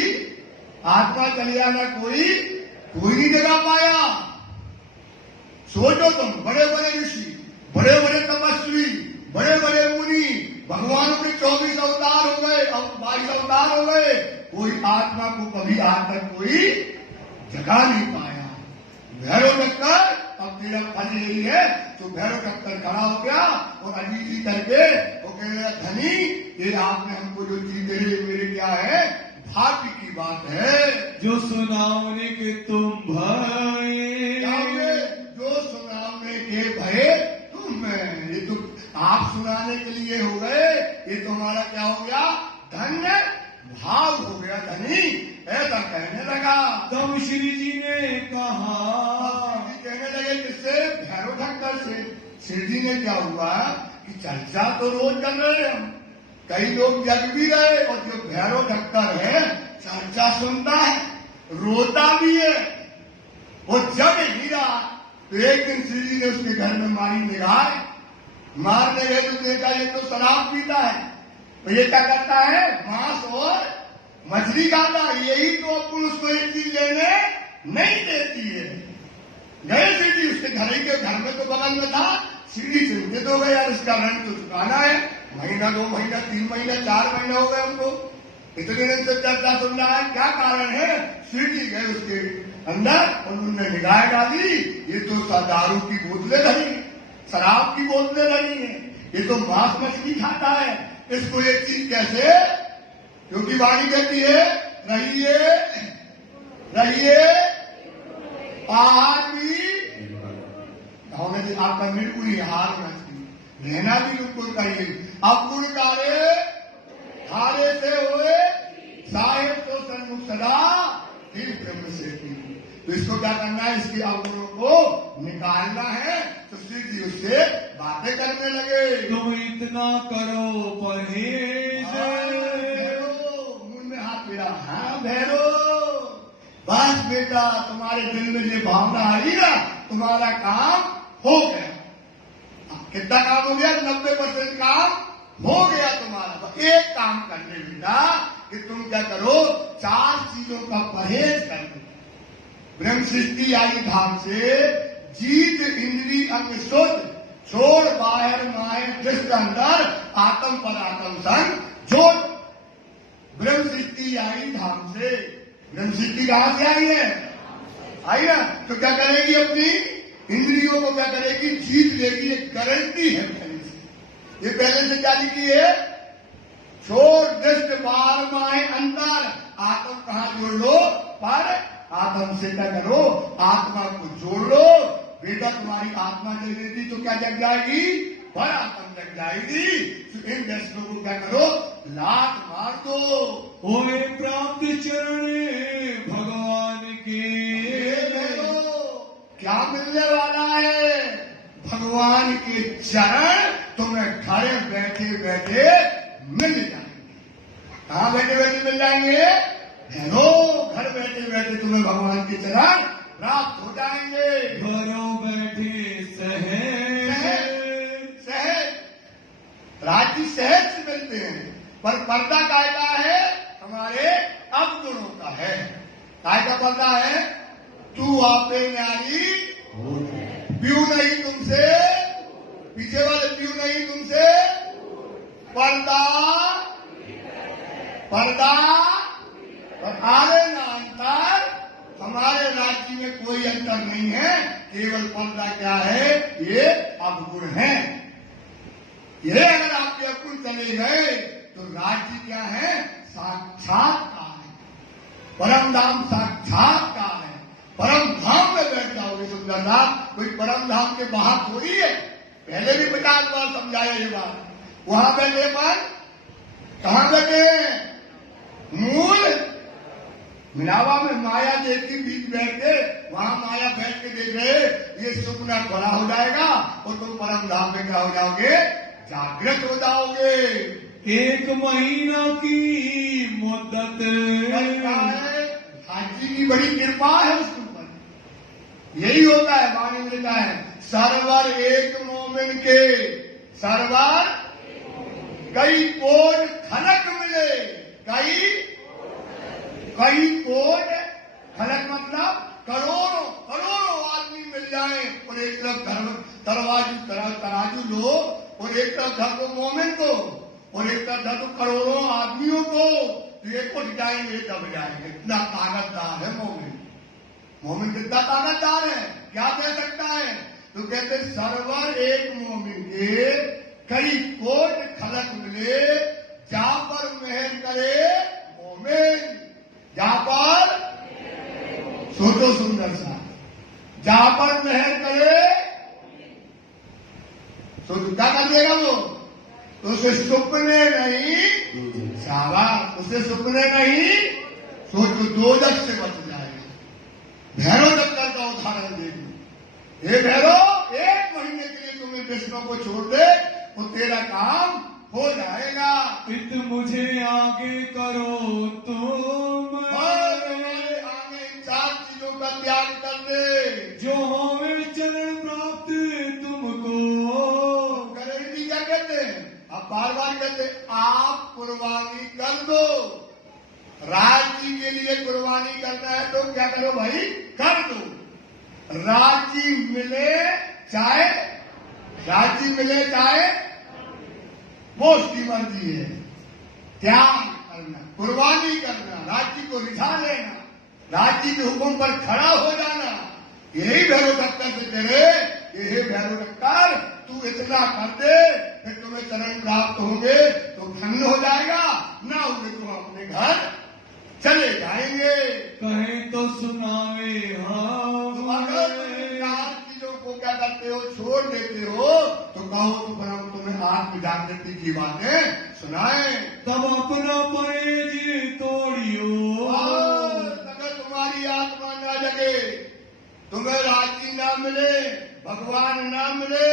आत्मा, चलिया न कोई नहीं जगा पाया। सोचो तुम, बड़े बड़े ऋषि, बड़े बड़े तपस्वी, बड़े बड़े मुनि, भगवानों के 24 अवतार हो गए, 22 अवतार हो गए, कोई आत्मा को कभी आज तक कोई जगा नहीं पाया। भैरव टक्कर अब तेरा फल यही है। तो भैरव टक्कर खड़ा हो गया और अजीजी करके वो कह रहा, धनी ये आपने हमको जो चीज दे रही मेरे क्या है, भाग्य की बात है। जो सुनावने के तुम भय, जो सुनावने के भय तुम, ये तो आप सुनाने के लिए हो गए, ये तो हमारा क्या हो गया, धन्य भाव हो गया। धनी ऐसा कहने लगा। तब श्री जी ने कहा, कहने लगे किससे? भैरव ठक्कर से। शिव जी ने क्या हुआ कि चर्चा तो रोज कर रहे हैं हम, कई लोग जग भी रहे, और जो भैरव ठक्कर है चर्चा सुनता है, रोता भी है। वो जब गिरा तो एक दिन शिव जी ने उसके घर में मारी निगाह, मारने गए तो देखा ये तो शराब पीता है, तो ये क्या करता है? मांस और मछली खाता है। यही तो अपन उसको एक चीज लेने नहीं देती है। गए शिव जी उसके घर में तो बगल में था। शिव जी चिंतित हो गए, यार इसका रंग तो चुकाना है, महीना 2 महीना 3 महीना 4 महीने हो गए हमको, इतने दिन से चर्चा सुन रहा है, क्या कारण है? शिव जी गए उसके अंदर और उन्होंने निगाह डाली, ये तो दारू की बोतलें धरी, शराब की बोतलें धरी है, ये तो मांस मछली खाता है, इसको ये चीज कैसे? क्योंकि वाणी कहती है रहिए रहिए आहार भी आपका निर्गुण हार होना चाहिए, रहना भी बिल्कुल करिए। अब गुण कार्य हारे से हुए साहेब तो सन्मुख सदा फिर ब्रह्म से। तो इसको क्या करना है? इसके अवगुणों को निकालना है। तो श्री जी उससे बातें करने लगे। तुम इतना करो परहेज, मुंह में हाथ मेरा, हाँ भैरो, बस बेटा तुम्हारे दिल में ये भावना आई ना, तुम्हारा काम हो गया। कितना काम हो गया? 90% काम हो गया तुम्हारा। तो एक काम करने बेटा कि तुम क्या करो, 4 चीजों का परहेज कर दो। ब्रह्म सृष्टि आई धाम से जीत इंद्री अंग शुद्ध, छोड़ बाहर माए दृष्ट अंदर, आत्म पर आत्म संग जोड़। ब्रह्म सृष्टि आई धाम से। ब्रह्म सृष्टि कहां से आई है? आई ना। तो क्या करेगी? अपनी इंद्रियों को क्या करेगी? जीत लेगी। एक गारंटी है पहले से। ये पहले से क्या लिखी है? छोड़ दृष्ट बाहर माए अंदर, आत्म कहां जोड़ लो? पर आत्म से क्या करो? आत्मा को जोड़ लो। बेटा तुम्हारी आत्मा जग गई तो क्या जग जाएगी? पर आत्म जग जाएगी। तो इन दर्शनों को क्या करो? लात मार दो। होए प्राप्त चरण भगवान के, क्या मिलने वाला है? भगवान के चरण तुम्हें घर बैठे बैठे मिल जाएंगे। कहाँ बैठे बैठे मिल जाएंगे? हेलो, घर बैठे बैठे तुम्हें भगवान के चरण प्राप्त हो जाएंगे। घरों बैठे सहज सहज, राज्य सहज से मिलते हैं। पर पर्दा कायदा है हमारे अवगुणों का है। कायदा पर्दा है, तू आपे न्यारी पीऊ नहीं तुमसे, पीछे वाले पीऊ नहीं तुमसे, पर्दा पर्दा और आरे ना अंतर। हमारे राज्य में कोई अंतर नहीं है, केवल पर्दा क्या है? ये अवगुण है। ये अगर आपके अवगुण चले गए तो राज्य क्या है? साक्षात्कार है, परम धाम साक्षात्कार है। परम धाम में बैठ जाओगे सुंदर धाम। कोई परम धाम के बाहर थोड़ी है। पहले भी 50 बार समझाया ये बात। वहां बैठे पर कहां बैठे? मूल मिलावा में माया देखी बीच बैठ के, वहां माया बैठ के देख रहे, ये सुपना बड़ा हो जाएगा और तुम परम धाम में क्या हो जाओगे? जागृत हो जाओगे। 1 महीना की मुद्दत, हाजी की बड़ी कृपा है उसके ऊपर। यही होता है, वाणी में लिखा है सरवर एक मोमिन के, सरवर कई कोट खलक मिले। कई कोट खलक मतलब करोड़ों करोड़ों आदमी मिल जाए और एक तरफ तराजू लो और एक तरफ धर दो मोमिन को और एक तरफ धर दो करोड़ों आदमियों को, ये कुछ जाएंगे दब जाएंगे। इतना ताकतदार है मोमिन। मोमिन कितना ताकतदार है, क्या दे सकता है? तो कहते सरवर एक मोमिन के कई कोट खलक मिले, जा पर मेहर करे मोमिन। जा पर सोचो सुंदर सा, जा पर मेहर करे, सोचो क्या कर देगा वो? तो उसे सुपने नहीं, शाबाश, उसे सुपने नहीं, सोचो 2 से बच जाएगा। भैरव टक्कर का उदाहरण देखो। हे भैरव, 1 महीने के लिए तुम्हें विष्णु को छोड़ दे तो तेरा काम हो जाएगा। इत मुझे आगे करो तुम, और हमारे आगे 4 चीजों का त्याग कर दे जो होवे चरण प्राप्त तुमको। करेंगे क्या कहते हैं? आप बार बार कहते हैं, आप कुर्बानी कर दो। राज्य के लिए कुर्बानी करना है तो क्या करो भाई, कर दो। राज्य मिले चाहे वो उसकी मर्जी है। त्याग करना, कुर्बानी करना, राज्य को रिझा लेना, राज्य के हुक्म पर खड़ा हो जाना, यही भैरव टक्कर से करे कि हे भैरव टक्कर, तू इतना कर दे, फिर तुम्हें चरण प्राप्त होंगे तो धन्य हो जाएगा, ना होंगे तो अपने घर चले जाएंगे। कहें तो सुनावे तुम हम, अगर 4 चीजों को क्या करते हो, छोड़ देते हो, तो कहो तो फिर हम तुम्हें आत्म जागृति की बातें सुनाए। तब अपना परहेज तोड़ियो। अगर तुम्हारी आत्मा ना जगे, तुम्हें राज्य ना मिले, भगवान ना मिले,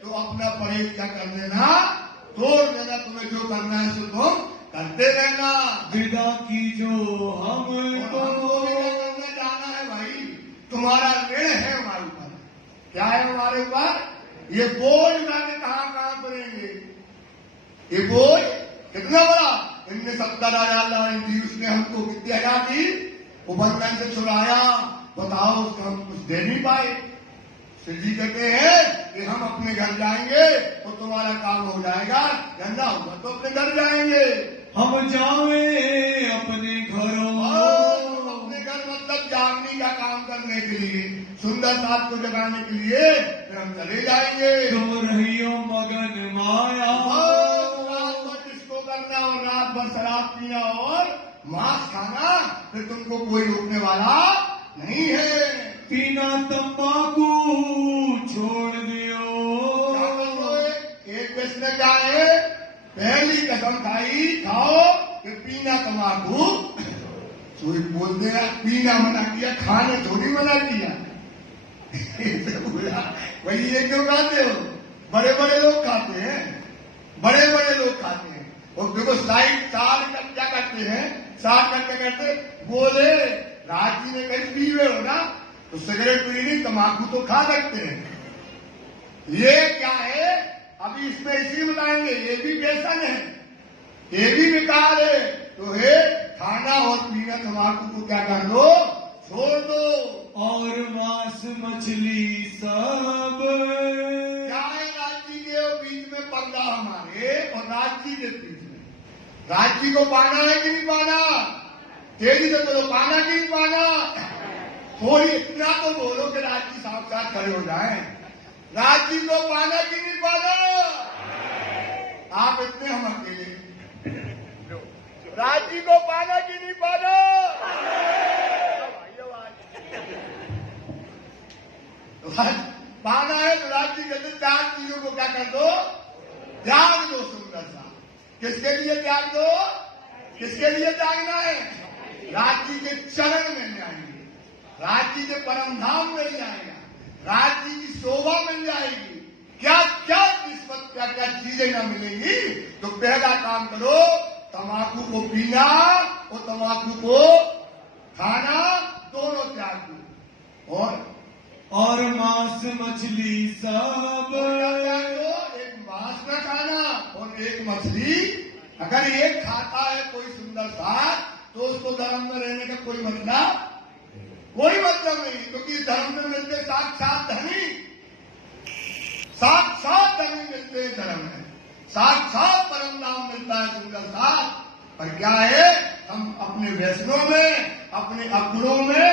तो अपना परहेज क्या कर देना, तोड़ देना। तुम्हें जो करना है सो तुम करते रहना। विदा की जो हमको, करना जाना है भाई, तुम्हारा ऋण है हमारे ऊपर। क्या है हमारे ऊपर? ये बोझ उठाने कहाँ करेंगे? ये बोझ कितना बड़ा। इनने 70,000 लाइन दी, उसने हमको कितनी हजार दी, वो बंधन से छुड़ाया। बताओ, उसको हम कुछ दे नहीं पाए। शिव जी कहते हैं कि हम अपने घर जाएंगे तो तुम्हारा काम हो जाएगा, धंधा होगा तो अपने घर जाएंगे। हम जावे अपने घरों, अपने घर मतलब जागने का काम करने के लिए, सुंदर साथ को जगाने के लिए फिर हम चले जाएंगे। तुम रहियो मगन माया, रात भर डिस्को करना और रात भर शराब पीना और मांस खाना, फिर तुमको कोई रोकने वाला नहीं है। पीना तंबाकू छोड़ दियो। एक प्रश्न क्या है? पहली कसम खाओ कि पीना तंबाकू। कोई बोलते हैं पीना मना किया, खाने थोड़ी मना किया। भाई ये क्यों खाते हो? बड़े बड़े लोग खाते हैं, बड़े बड़े लोग खाते हैं। और देखो साइड 4 क्या करते हैं, 4 करते बोले राजी ने कहीं पी हुए हो ना, तो सिगरेट पीनी, तंबाकू तो खा सकते हैं। ये क्या है? अभी इसमें इसी बताएंगे, ये भी व्यसन है, ये भी बेकार है। तो हे खाना और पीना तंबाकू को क्या कर दो, छोड़ दो। और मांस मछली सब, क्या है? राज्य के बीच में पर्दा हमारे और राज्य के बीच में। राज्य को पाना है कि नहीं पाना? तेजी से बोलो, पाना कि नहीं पाना? थोड़ी इतना तो बोलो कि राज्य साक्षात खड़े हो जाए। राज्य को पाना कि नहीं पाना? आप इतने, हम अकेले। राज्य को पाना कि नहीं पाना? पाना है तो राज्य के 4 चीजों को क्या कर दो, त्याग दो। सुंदर सा किसके लिए त्याग दो? किसके लिए त्यागना है? राज्य के चरण मिल जाएंगे, राज्य के परम धाम मिल जाएगा, राज्य की शोभा मिल जाएगी। क्या क्या किस्मत, क्या क्या चीजें न मिलेंगी। तो पहला काम करो, तंबाकू को पीना और तंबाकू को खाना दोनों त्याग दो। और मांस मछली सब, एक मांस न खाना और एक मछली। अगर एक खाता है कोई सुंदर सा, तो उसको धर्म में रहने का कोई मतलब नहीं, क्योंकि धर्म में मिलते साक्षात धनी मिलते हैं। धर्म में साक्षात परम नाम मिलता है सुंदर सा। पर क्या है, हम अपने व्यसनों में, अपने अपनों में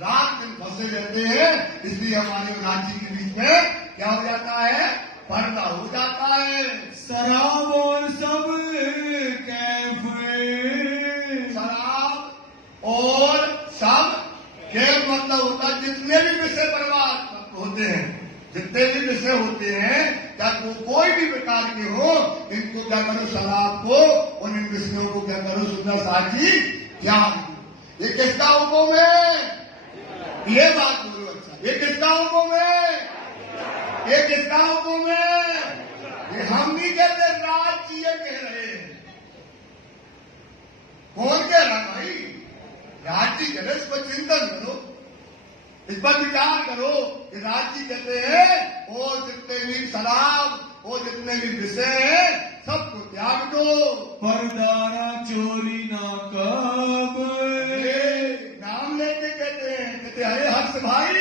रात दिन फंसे रहते हैं। इसलिए हमारे राज्य के बीच में क्या हो जाता है, पर्दा हो जाता है। शराब और सब कैफ, शराब और सब कैफ मतलब होता है जितने भी विषय बर्बाद होते हैं, जितने भी विषय होते हैं, चाहे वो कोई भी प्रकार के हो, इनको क्या करो, शराब को और इन विषयों को क्या करो, सुंदर साथी त्याग दो। ये किसका हुक्म है? ये बात बोलो। अच्छा, ये किसका हुक्म है? ये किसका हुक्म है? ये हम नहीं कहते, राज्य ये कह रहे हैं। कौन कह रहा भाई? राज्य कह रहे, इस पर चिंतन करो, इस पर विचार करो कि राज्य कहते हैं और जितने भी शराब और जितने भी विषय हैं सबको त्याग दो। परदारा चोरी ना कब, नाम लेके कहते अरे हर्ष भाई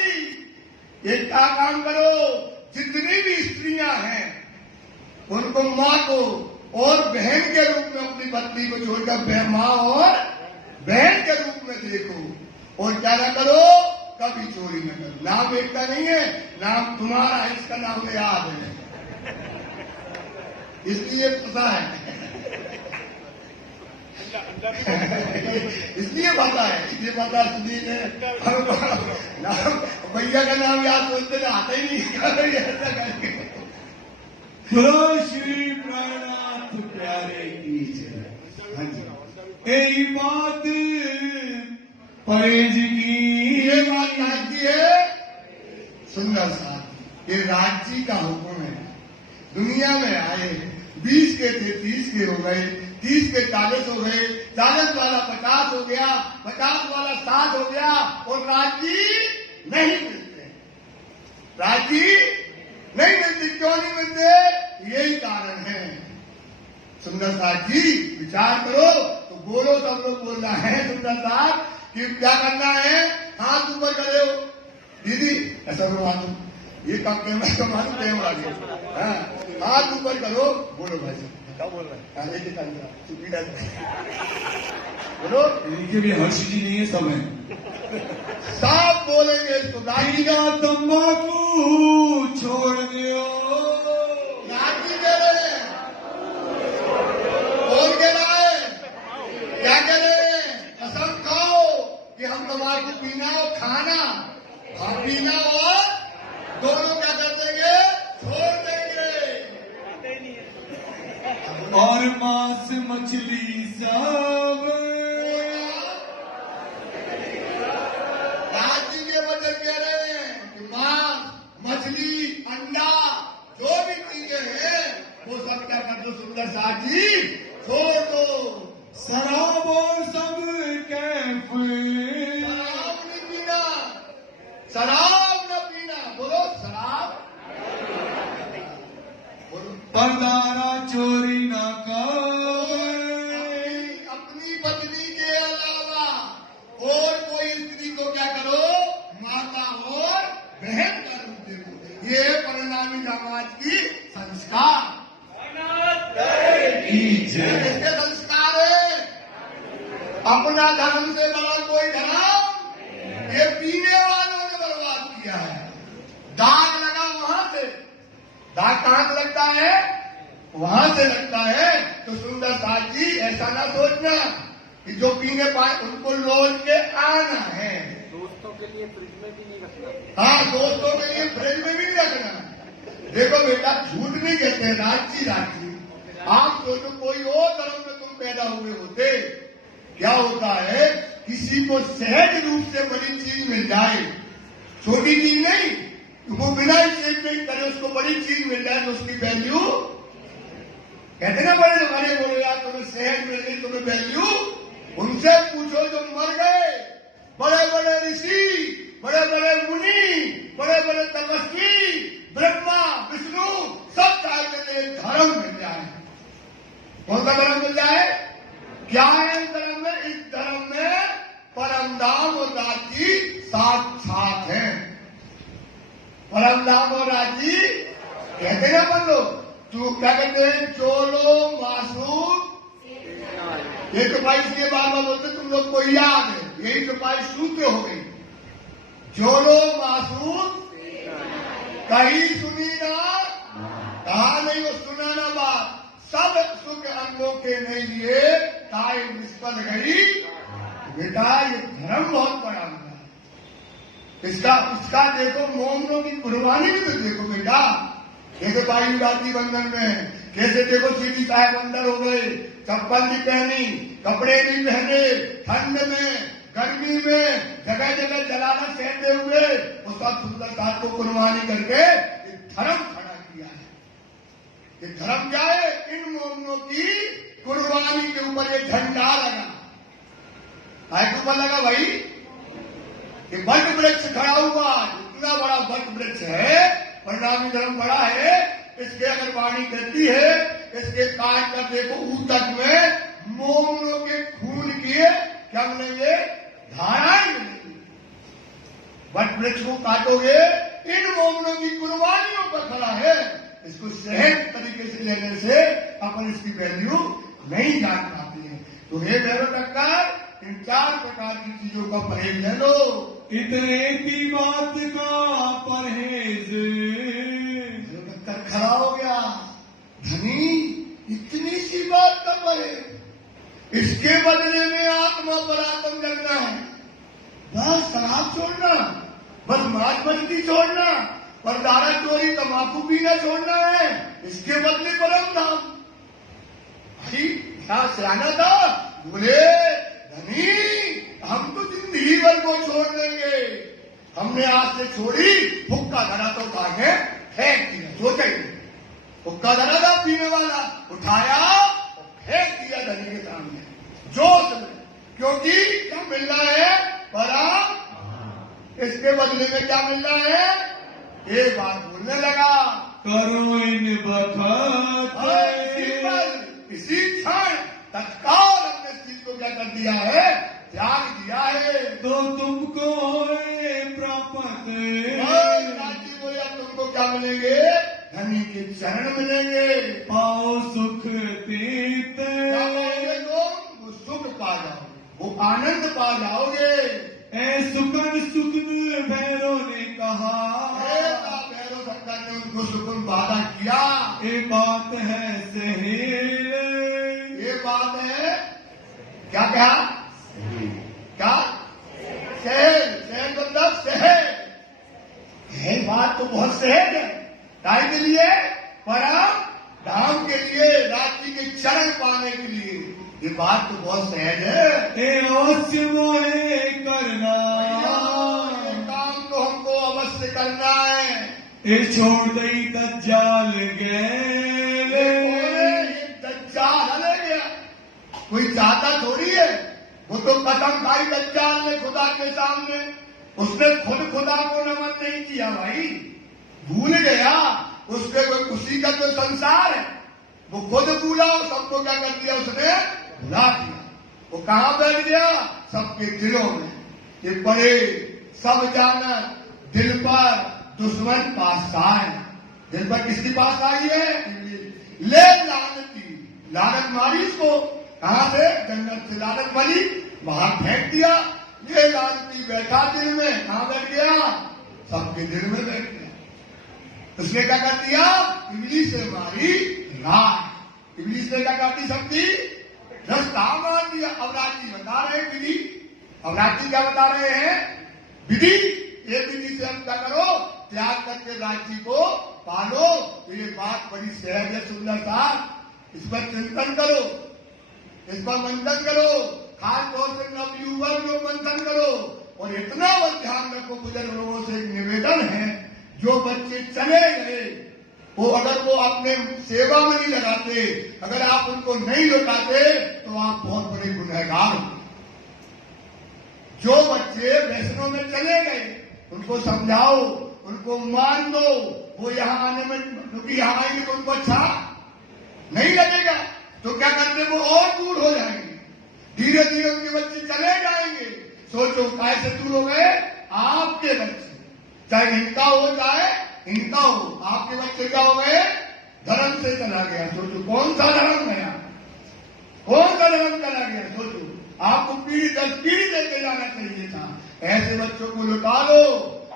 एक क्या काम करो, जितनी भी स्त्रियां हैं उनको माँ को और बहन के रूप में अपनी पत्नी को छोड़कर माँ और बहन के रूप में देखो, और क्या ना करो, कभी चोरी न करो। नाम एक का नहीं है, नाम तुम्हारा है, इसका नाम याद है, इसलिए पता है इसलिए पता है, इसलिए पता इसलिए नाम भैया का नाम याद सोचते तो आता ही नहीं। ऐसा करके बोलो श्री प्राणनाथ प्यारे की जय। हाँ जी, यही बात परहेज की, ये बात राज्य है। सुंदर साहब, ये राज्य का हुक्म है। दुनिया में आए 20 के थे 30 के हो गए, 30 के 40 हो गए, 40 वाला 50 हो गया, 50 वाला 60 हो गया, और राज्य नहीं मिलते। राज्य नहीं मिलते, क्यों नहीं मिलते? यही कारण है। सुंदर साहब जी विचार करो तो बोलो, सब लोग बोल रहे हैं सुंदर साहब कि क्या करना है, हाथ ऊपर करे हो दीदी, ऐसा मालूम ये कब के मैं तो मालूम प्रेम वाले, हाथ ऊपर करो, बोलो भाई साहब क्या बोल रहे हैं, बोलो। इनके भी हर्ष जी नहीं है, सब है, सब बोलेंगे इसको। गाड़िया तंबाकू छोड़ दियो, राजी कह रहे हैं, और कह रहा है, क्या कह रहे हैं? कसम खाओ कि हम तंबाकू पीना और खाना, हम पीना और दोनों क्या कर देंगे? छोड़ देंगे। और मांस मछली सब, राज्य के वजह कह रहे हैं कि मांस मछली अंडा जो भी चीजें हैं वो सब क्या कर दो सुंदर साथ जी, छोड़ दो। शराब और सब कैफ, शराब नहीं पीना, शराब न पीना, बोलो शराब, बोलो। परदारा चोरी ना कर, अपनी पत्नी के अलावा और कोई स्त्री को क्या करो? माता और बहन का रूप देखो। ये परिणामी समाज की संस्कार, इसके संस्कार है। अपना धर्म से बड़ा कोई धर्म ये पीने वालों ने बर्बाद किया है। दाग लगा वहां से, दाग कहां से लगता है? वहां से लगता है। तो सुंदर साथ जी ऐसा ना सोचना कि जो पीने पाए उनको लोच के आना है। दोस्तों के लिए फ्रिज में भी नहीं रखना। हाँ, दोस्तों के लिए फ्रिज में भी नहीं रखना। देखो बेटा, झूठ नहीं कहते, राजी राजी। आप सोचो कोई और धर्म में तुम पैदा हुए होते, क्या होता है? किसी को सहज रूप से बड़ी चीज मिल जाए, छोटी चीज नहीं, वो बिना स्टेटमेंट करे उसको बड़ी चीज मिल जाए तो उसकी वैल्यू कहते ना, बड़े हमारे बोलो यार तुम्हें सहज मिल गई, तुम्हें वैल्यू। उनसे पूछो जो मर गए, बड़े बड़े ऋषि, बड़े बड़े मुनि, बड़े बड़े तपस्वी, ब्रह्मा विष्णु सब चाहते थे धर्म मिल जाए। कौन सा धर्म मिल जाए? क्या है इस धर्म में? इस धर्म में परम धाम और राजी साक्षात है। परम धाम और राजी कहते ना अपन लोग, तू क्या कहते हैं? चोलो मासूम, ये चौपाई इसलिए बार बार बोलते तुम लोग को याद है, यही चौपाई सूत्र हो गई। चोलो मासूम कहीं सुनी ना, कहा नहीं वो सुनाना बात, सब सुख अंगों के नहीं लिए ताई निष्फल गई। बेटा ये धर्म बहुत बड़ा है, इसका देखो मोमनों की कुर्बानी भी तो देखो बेटा। कैसे भाई राखी बंधन में कैसे देखो सीधी साहब अंदर हो गए, चप्पल नहीं पहनी, कपड़े नहीं पहने, ठंड में गर्मी में जगह जगह जलाना सहते हुए वो सब सुंदर साथ को कुर्बानी करके धर्म खड़ा किया है। ये धर्म क्या है? इन मोमिनों की कुर्बानी के ऊपर ये झंडा लगा। आए के ऊपर लगा भाई, ये वट वृक्ष खड़ा हुआ, इतना बड़ा वट वृक्ष है, परिणामी धर्म बड़ा है, इसके अगर वाणी कहती है, इसके काट कर देखो ऊतक में मोमिनों के खून के क्या मिलेंगे? धाराएं मिलेंगी। वट वृक्ष को काटोगे, इन मोमिनों की कुर्बानियों पर खड़ा है। इसको सहज तरीके से लेने से अपन इसकी वैल्यू नहीं जान पाते हैं। तो हे भैरव टक्कर, इन 4 प्रकार की चीजों का परहेज ले लो। इतने की बात का परहेज। टक्कर खड़ा हो गया, धनी इतनी सी बात का परहेज, इसके बदले में आत्मा पर आत्म जगना है, बस शराब छोड़ना, बस मांस मछली छोड़ना, पर दारा चोरी तंबाकू पीना छोड़ना है, इसके बदले परम धाम। भाई क्या सियाना था, बोले धनी हम तो जिंदगी भर को छोड़ देंगे, हमने आज से छोड़ी, हुक्का धरा तो उठा के फेंक दिया। सोचा ही हुक्का धरा था पीने वाला, उठाया और फेंक दिया धनी के सामने जोश में, क्योंकि क्या मिल रहा है? परम। इसके बदले में क्या मिल रहा है? एक बात बोलने लगा, करो इन बखत। इसी क्षण तत्काल अपने चीज को क्या कर दिया है? त्याग दिया है। तो तुमको प्राप्त। राज्य बोले अब तुमको क्या मिलेंगे? धनी के चरण मिलेंगे। पाओ सुख तीत। क्या पाओगे तुम? वो सुख पा जाओगे, वो आनंद पा जाओगे। ए सुकन सुकन भैरव ने कहा। भैरव शंकर ने उनको सुकून वादा किया। ये बात है सहेल। ये बात है क्या? क्या क्या? सहज। सहज मतलब सहज है। बात तो बहुत सहज है। काय के लिए? परम धाम के लिए, राज्य के चरण पाने के लिए। ये बात तो बहुत सहज है। ए अवश्य मोहे करना। ये काम तो हमको अवश्य करना है। ये छोड़ दई दज्जाल गए। दज्जाल ले गया, कोई चाहता थोड़ी है। वो तो कदम खाई दज्जाल ने खुदा के सामने, उसने खुद खुदा को नमन नहीं किया भाई, भूल गया। उसके उसी का जो संसार है, वो खुद भूला और सबको क्या कर दिया? उसने भुला दिया। वो कहां बैठ गया? सबके दिलों में। ये बड़े सब जानत, दिल पर दुश्मन पास आए। दिल पर किसकी पास आई है? ले लानती, लानत मारी इसको। कहां से? जन्नत से लानत मारी, बाहर फेंक दिया। ये लानती बैठा दिल में। कहां बैठ गया? सबके दिल में बैठ गया। उसने क्या कर दिया? इब्लीस से मारी रात। इब्लीस ने क्या कर दी? सबकी रास्ता मार दिया। अब राजी बता रहे हैं विधि। अब राजी क्या बता रहे हैं? विधि। ये विधि से हम क्या करो? त्याग करके राज्य को पालो। तो ये बात बड़ी सहज है, सुंदर सा। इस पर चिंतन करो, इस पर मंथन करो, खास तौर से नवयुवक लोग मंथन करो। और इतना बस ध्यान रखो, बुजुर्ग लोगों से एक निवेदन है, जो बच्चे चले गए वो अगर वो अपने सेवा में नहीं लगाते, अगर आप उनको नहीं लौटाते, तो आप बहुत बड़े गुनहगार हो। जो बच्चे वैष्णव में चले गए, उनको समझाओ, उनको मान दो। वो यहाँ आने में, क्योंकि यहाँ आएंगे तो उनको अच्छा नहीं लगेगा, तो क्या करते? वो और दूर हो जाएंगे। धीरे धीरे उनके बच्चे चले जाएंगे। सोचो कैसे दूर हो गए? आपके बच्चे, चाहे इनका हो चाहे इनका हो, आपके बच्चे क्या हो गए? धर्म से चला गया। सोचो कौन सा धर्म गया, कौन सा धर्म चला गया? सोचो, आपको पीढ़ी दर पीढ़ी लेके जाना चाहिए था। ऐसे बच्चों को लुटा लो,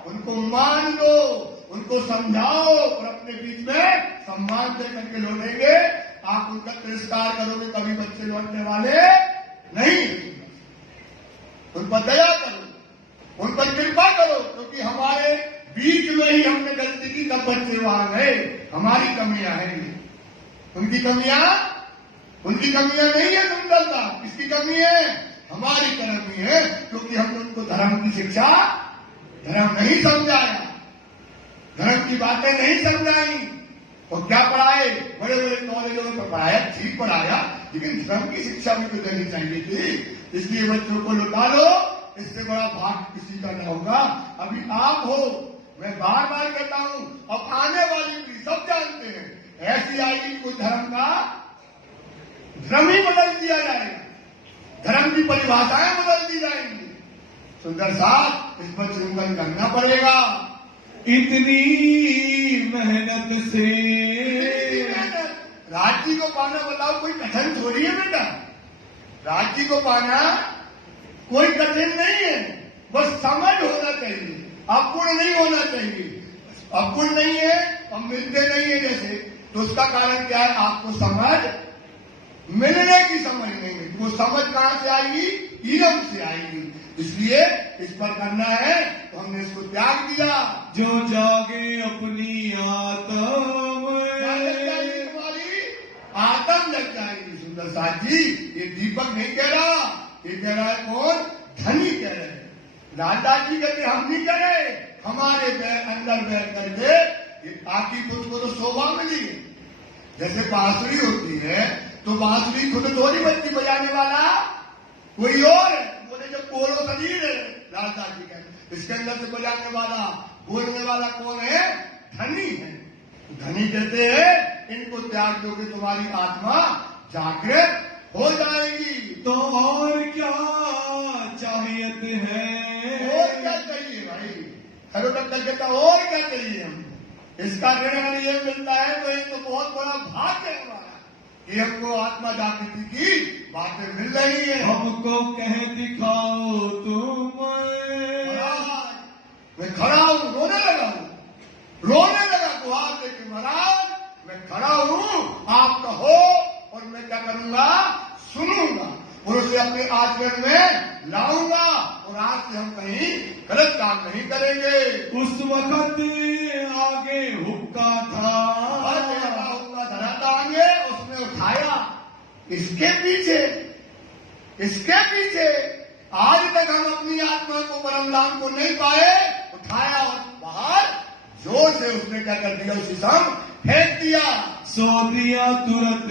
उनको मान दो, उनको समझाओ और अपने बीच में सम्मान से करके लौटेंगे। आप उनका तिरस्कार करोगे, कभी बच्चे लौटने वाले नहीं। उन पर दया करो, उन पर कृपा करो, क्योंकि हमारे बीच में ही हमने गलती की, तब बच्चे वहां गए। हमारी कमियां हैं, उनकी कमियां नहीं है। सुंदरता किसकी कमी है? हमारी कमी है, क्योंकि हमने उनको धर्म की शिक्षा, धर्म नहीं समझाया। धर्म की बातें नहीं समझाई। और क्या पढ़ाए? बड़े बड़े कॉलेजों में तो पढ़ाया, ठीक पढ़ाया, लेकिन धर्म की शिक्षा भी तो देनी चाहिए थी। इसलिए बच्चों को लौटा लो, इससे बड़ा भाग किसी का न होगा। अभी आप हो, मैं बार बार कहता हूं, अब आने वाली पीढ़ी सब जानते हैं, ऐसी आएगी कोई धर्म का धर्म ही बदल दिया जाएगा, धर्म की परिभाषाएं बदल दी जाएंगी। सुंदर साहब, इस पर चिंतन करना पड़ेगा। इतनी मेहनत से राज्य को पाना, बताओ कोई कठिन थोड़ी है बेटा। राज्य को पाना कोई कठिन नहीं है, बस समझ होना चाहिए, अपूर्ण नहीं होना चाहिए। अपूर्ण नहीं है और मिलते नहीं है जैसे, तो उसका कारण क्या है? आपको समझ मिलने की समझ नहीं है। वो समझ कहां से आएगी? इलम से आएगी। इसलिए इस पर करना है, तो हमने इसको त्याग दिया। जो जागे अपनी आत्म, तुम्हारी आत्म लग जाएगी। सुंदर साथ जी, ये दीपक नहीं कह रहा, ये कह रहा है कौन? धनी कह रहे हैं। लालदास जी कहते हम नहीं कह रहे, हमारे अंदर बैठ करके आखिर तुझको तो शोभा मिली है। जैसे बांसुरी होती है, तो बांसुरी खुद थोड़ी बजती, बजाने वाला कोई और है। बोले जब कोरो शरीर है, लालदास जी कहते इसके अंदर से बजाने वाला, बोलने वाला कौन है? धनी है। धनी कहते हैं इनको त्याग दो कि तुम्हारी आत्मा जागृत हो जाएगी। तो और क्या चाहिए है? और क्या चाहिए भाई? हर डॉक्टर कहता और क्या चाहिए हमको? इसका ऋण अगर ये मिलता है तो एक तो बहुत बड़ा भाग्य है हमारा कि हमको आत्मा जागृति की बातें मिल रही है। हमको कह दिखाओ तुम। मैं खड़ा हूं, रोने लगा गुहार लेके महाराज मैं खड़ा हूं, आप कहो और मैं क्या करूंगा? सुनूंगा और उसे अपने आचरण में लाऊंगा। और आज से हम कहीं गलत काम नहीं करेंगे। उस वक्त आगे हुक्का था, हुक्का धरा था आगे, उसने उठाया। इसके पीछे आज तक हम अपनी आत्मा को, परम धाम को नहीं पाए। उठाया और बाहर जोर से उसने क्या कर दिया? उसी सम फेंक दिया। सो दिया तुरंत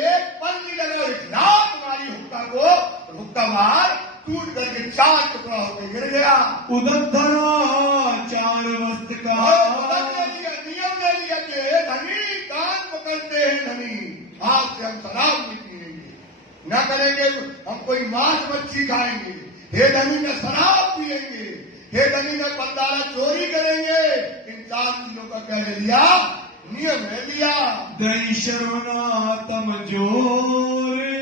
एक पल नहीं लगा, इखलास तुम्हारी हुक्का को, हुक्का बाहर टूट करके 4 टुकड़ा होकर गिर गया। उदक धरा 4 वस्त्र का। नियम ले लिया कि धनी कान पकड़ते हैं, धनी आज से हम शराब नहीं पिएंगे, न करेंगे, हम कोई मांस मच्छी खाएंगे। हे धनी न शराब पिएंगे, हे धनी न बंदारा चोरी करेंगे। इन 4 चीजों का क्या ले लिया? नियम ले लिया। दई शर्वना तम जोरे।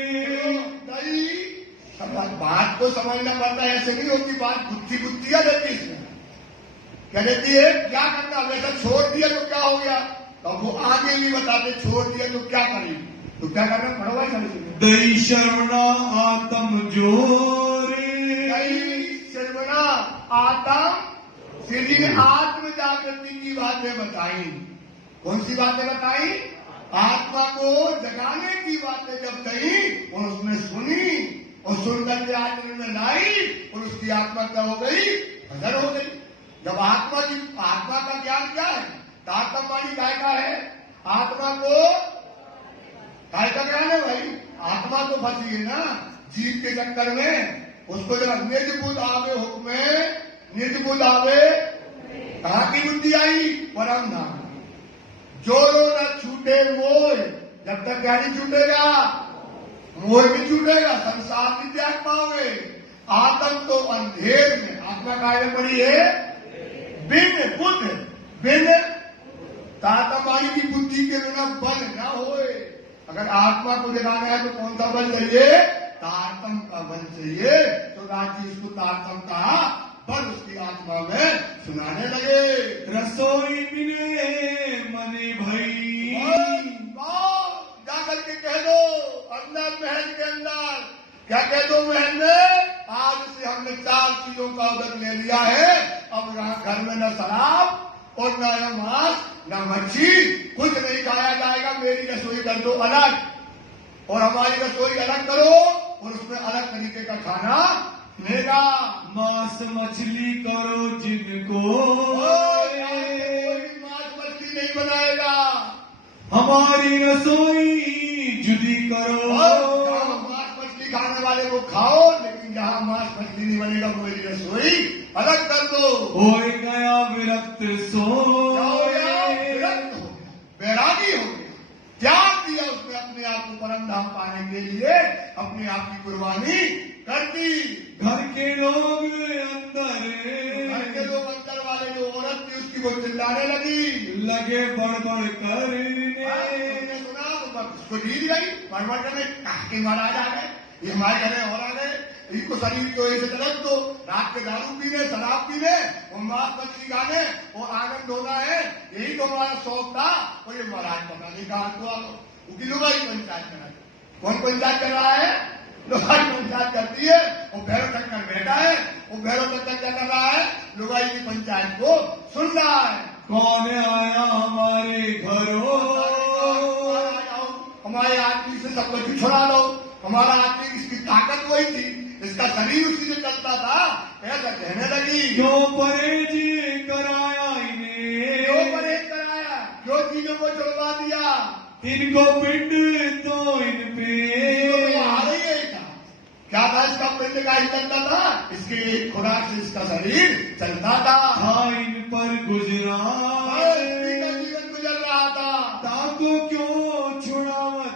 बात को समझना पड़ता है, ऐसे नहीं होती बात। बुद्धिया रहती इसमें। क्या रहती है? क्या करना? वैसा छोड़ दिया तो क्या हो गया? तो वो आगे भी बताते, छोड़ दिया तो क्या करें, तो क्या करना पड़ोगा? दई शर्वना आत्म जोरे। दई शर्वना आत्म, श्री ने आत्म जागृति की बातें बताई। कौन सी बातें बताई? आत्मा को जगाने की बातें जब कही और उसने सुनी और सुनकर के आचरण में लाई और उसकी आत्मा क्या हो गई? हजर हो गई। जब आत्मा का ज्ञान क्या है? तारतम्यवाणी काय का है? आत्मा को काय का ज्ञान है भाई? आत्मा तो फंसी है ना जीव के चक्कर में। उसको जब निज बुद्ध आवे हुक्म, निज बुद्ध आवे, कहां की बुद्धि आई? परम धाम। जोरो न छूटे मोह, जब तक क्या नहीं छूटेगा? मोह भी छूटेगा, संसार भी त्याग पाओगे। आत्म तो अंधेर में, आत्मा काय में पड़ी है? बिन बुद्ध, बिन तातमाई की बुद्धि के बिना बल न होए। अगर आत्मा को जगाना है तो कौन सा बल चाहिए? तारतम का बल चाहिए। तो राजी इसको तारतम का बल उसकी आत्मा में सुनाने लगे। रसोई मिले मने भई। जाकर के कह दो अंदर महल के अंदर, क्या कह दो महल में? आज से हमने 4 चीजों का उदक ले लिया है। अब घर में न शराब और न मांस न मच्छी, कुछ नहीं खाया जाएगा। मेरी रसोई कर दो अलग और हमारी रसोई अलग करो और उसमें अलग तरीके का खाना मिलेगा। मांस मछली करो जिनको कोई मांस मछली नहीं बनाएगा। हमारी रसोई जुदी करो। जहाँ मांस मछली खाने वाले को खाओ, लेकिन जहाँ मांस मछली नहीं बनेगा वो मेरी रसोई अलग कर दो। हो गया विरक्त सो विरक्त हो गया, वैरागी हो गया, त्याग दिया उसने अपने आप को परम धाम पाने के लिए, अपने आप की कुर्बानी कर दी। घर के लोग अंदर वाले जो औरत थी उसकी वो चिल्लाने लगी, लगे बड़बड़ करने। तुमने सुना तो उसको जीत गई, बड़बड़ करने के महाराज आ गए, ये हमारे घरे और आ गए, इनको शरीर को ऐसे तलक दो, रात के दारू पीने, शराब पीने, और मांस मछली खाने और आनंद होना है, यही तो हमारा शौक था। और ये महाराज पता नहीं कहा तो उनकी लुगाई पंचायत करा। कौन पंचायत कर रहा है? लुगाई पंचायत करती है। और भैरव टक्कर बैठा है, और भैरव टक्कर क्या कर रहा है? लुगाई की पंचायत को सुन रहा है। कौन आया हमारे घरों? हमारे आदमी से सब कुछ छुड़ा लो। हमारा आदमी, इसकी ताकत वही थी, इसका शरीर उसी से चलता था, ऐसा कहने लगी। क्यों परहेज कराया इन्हें? क्यों परहेज कराया? क्यों चीजों को छुड़वा दिया? इनको पिंड तो इन पे आ रही है था। क्या था इसका पिंड का ही चलता था? इसके एक खुराक से इसका शरीर चलता था। हाँ, इन पर गुजरा जीवन गुजर रहा था। ताको क्यों छुड़ावत?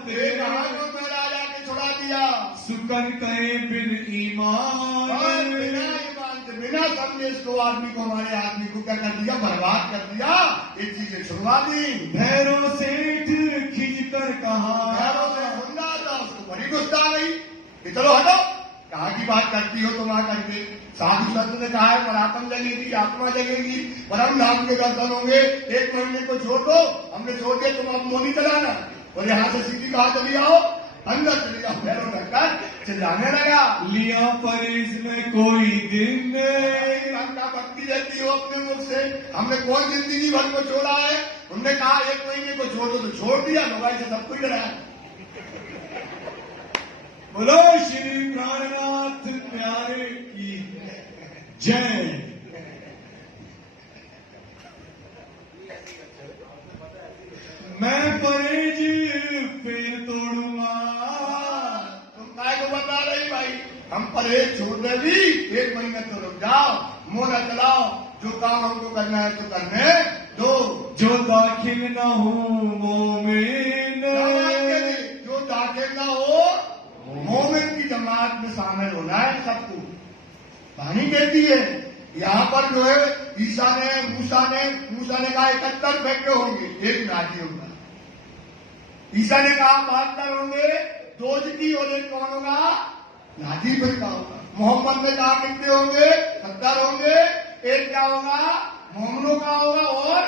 सुकन कहे बिन ईमान। बिना ईमान से, बिना समझे इसको आदमी को, हमारे आदमी को क्या कर दिया? बर्बाद कर दिया। ये चीजें छुड़वा दी। भैरव सेठ खिंच कर कहा, भैरव से सुनना था, उसको बड़ी गुस्सा आ गई कि चलो हटो, कहाँ की बात करती हो तुम आकर के? साधु संत ने कहा है परात्म जगेगी, आत्मा जगेगी, परम धाम के दर्शन होंगे, 1 महीने को छोड़ दो। हमने छोड़ दिया, तुम अब मोनी चलाना और यहाँ से सीधी कहा चली आओ, अंदर चली जाओ। भैरव टक्कर चिल्लाने लगा, लिया परहेज में कोई दिन? का भक्ति रहती हो अपने मुख से? हमने कौन जिंदगी भर को छोड़ा है? हमने कहा 1 महीने को छोड़ दो तो छोड़ दिया, मोबाइल से सब कुछ डराया। बोलो श्री प्राणनाथ प्यारे की जय। मैं परहेज फिर तोड़ूंगा। तुम काय को बता रही भाई? हम परहेज छोड़ने भी 1 महीने तो रुक जाओ, मुंह न चलाओ, जो काम हमको करना है तो करने दो। जो दाखिल न हो मोमिन, जो दाखिल न हो मोमिन की जमात में शामिल होना है सबको। कहानी कहती है यहाँ पर जो है ईसा ने मूसा ने कहा 71 बेटे होंगे, एक नाजी होगा। ईसा ने कहा 72 होंगे, 2 की, और एक कौन होगा? नाजी फिरका होगा। मोहम्मद ने कहा कितने होंगे? 70 होंगे, एक क्या होगा? मोमनों का होगा, और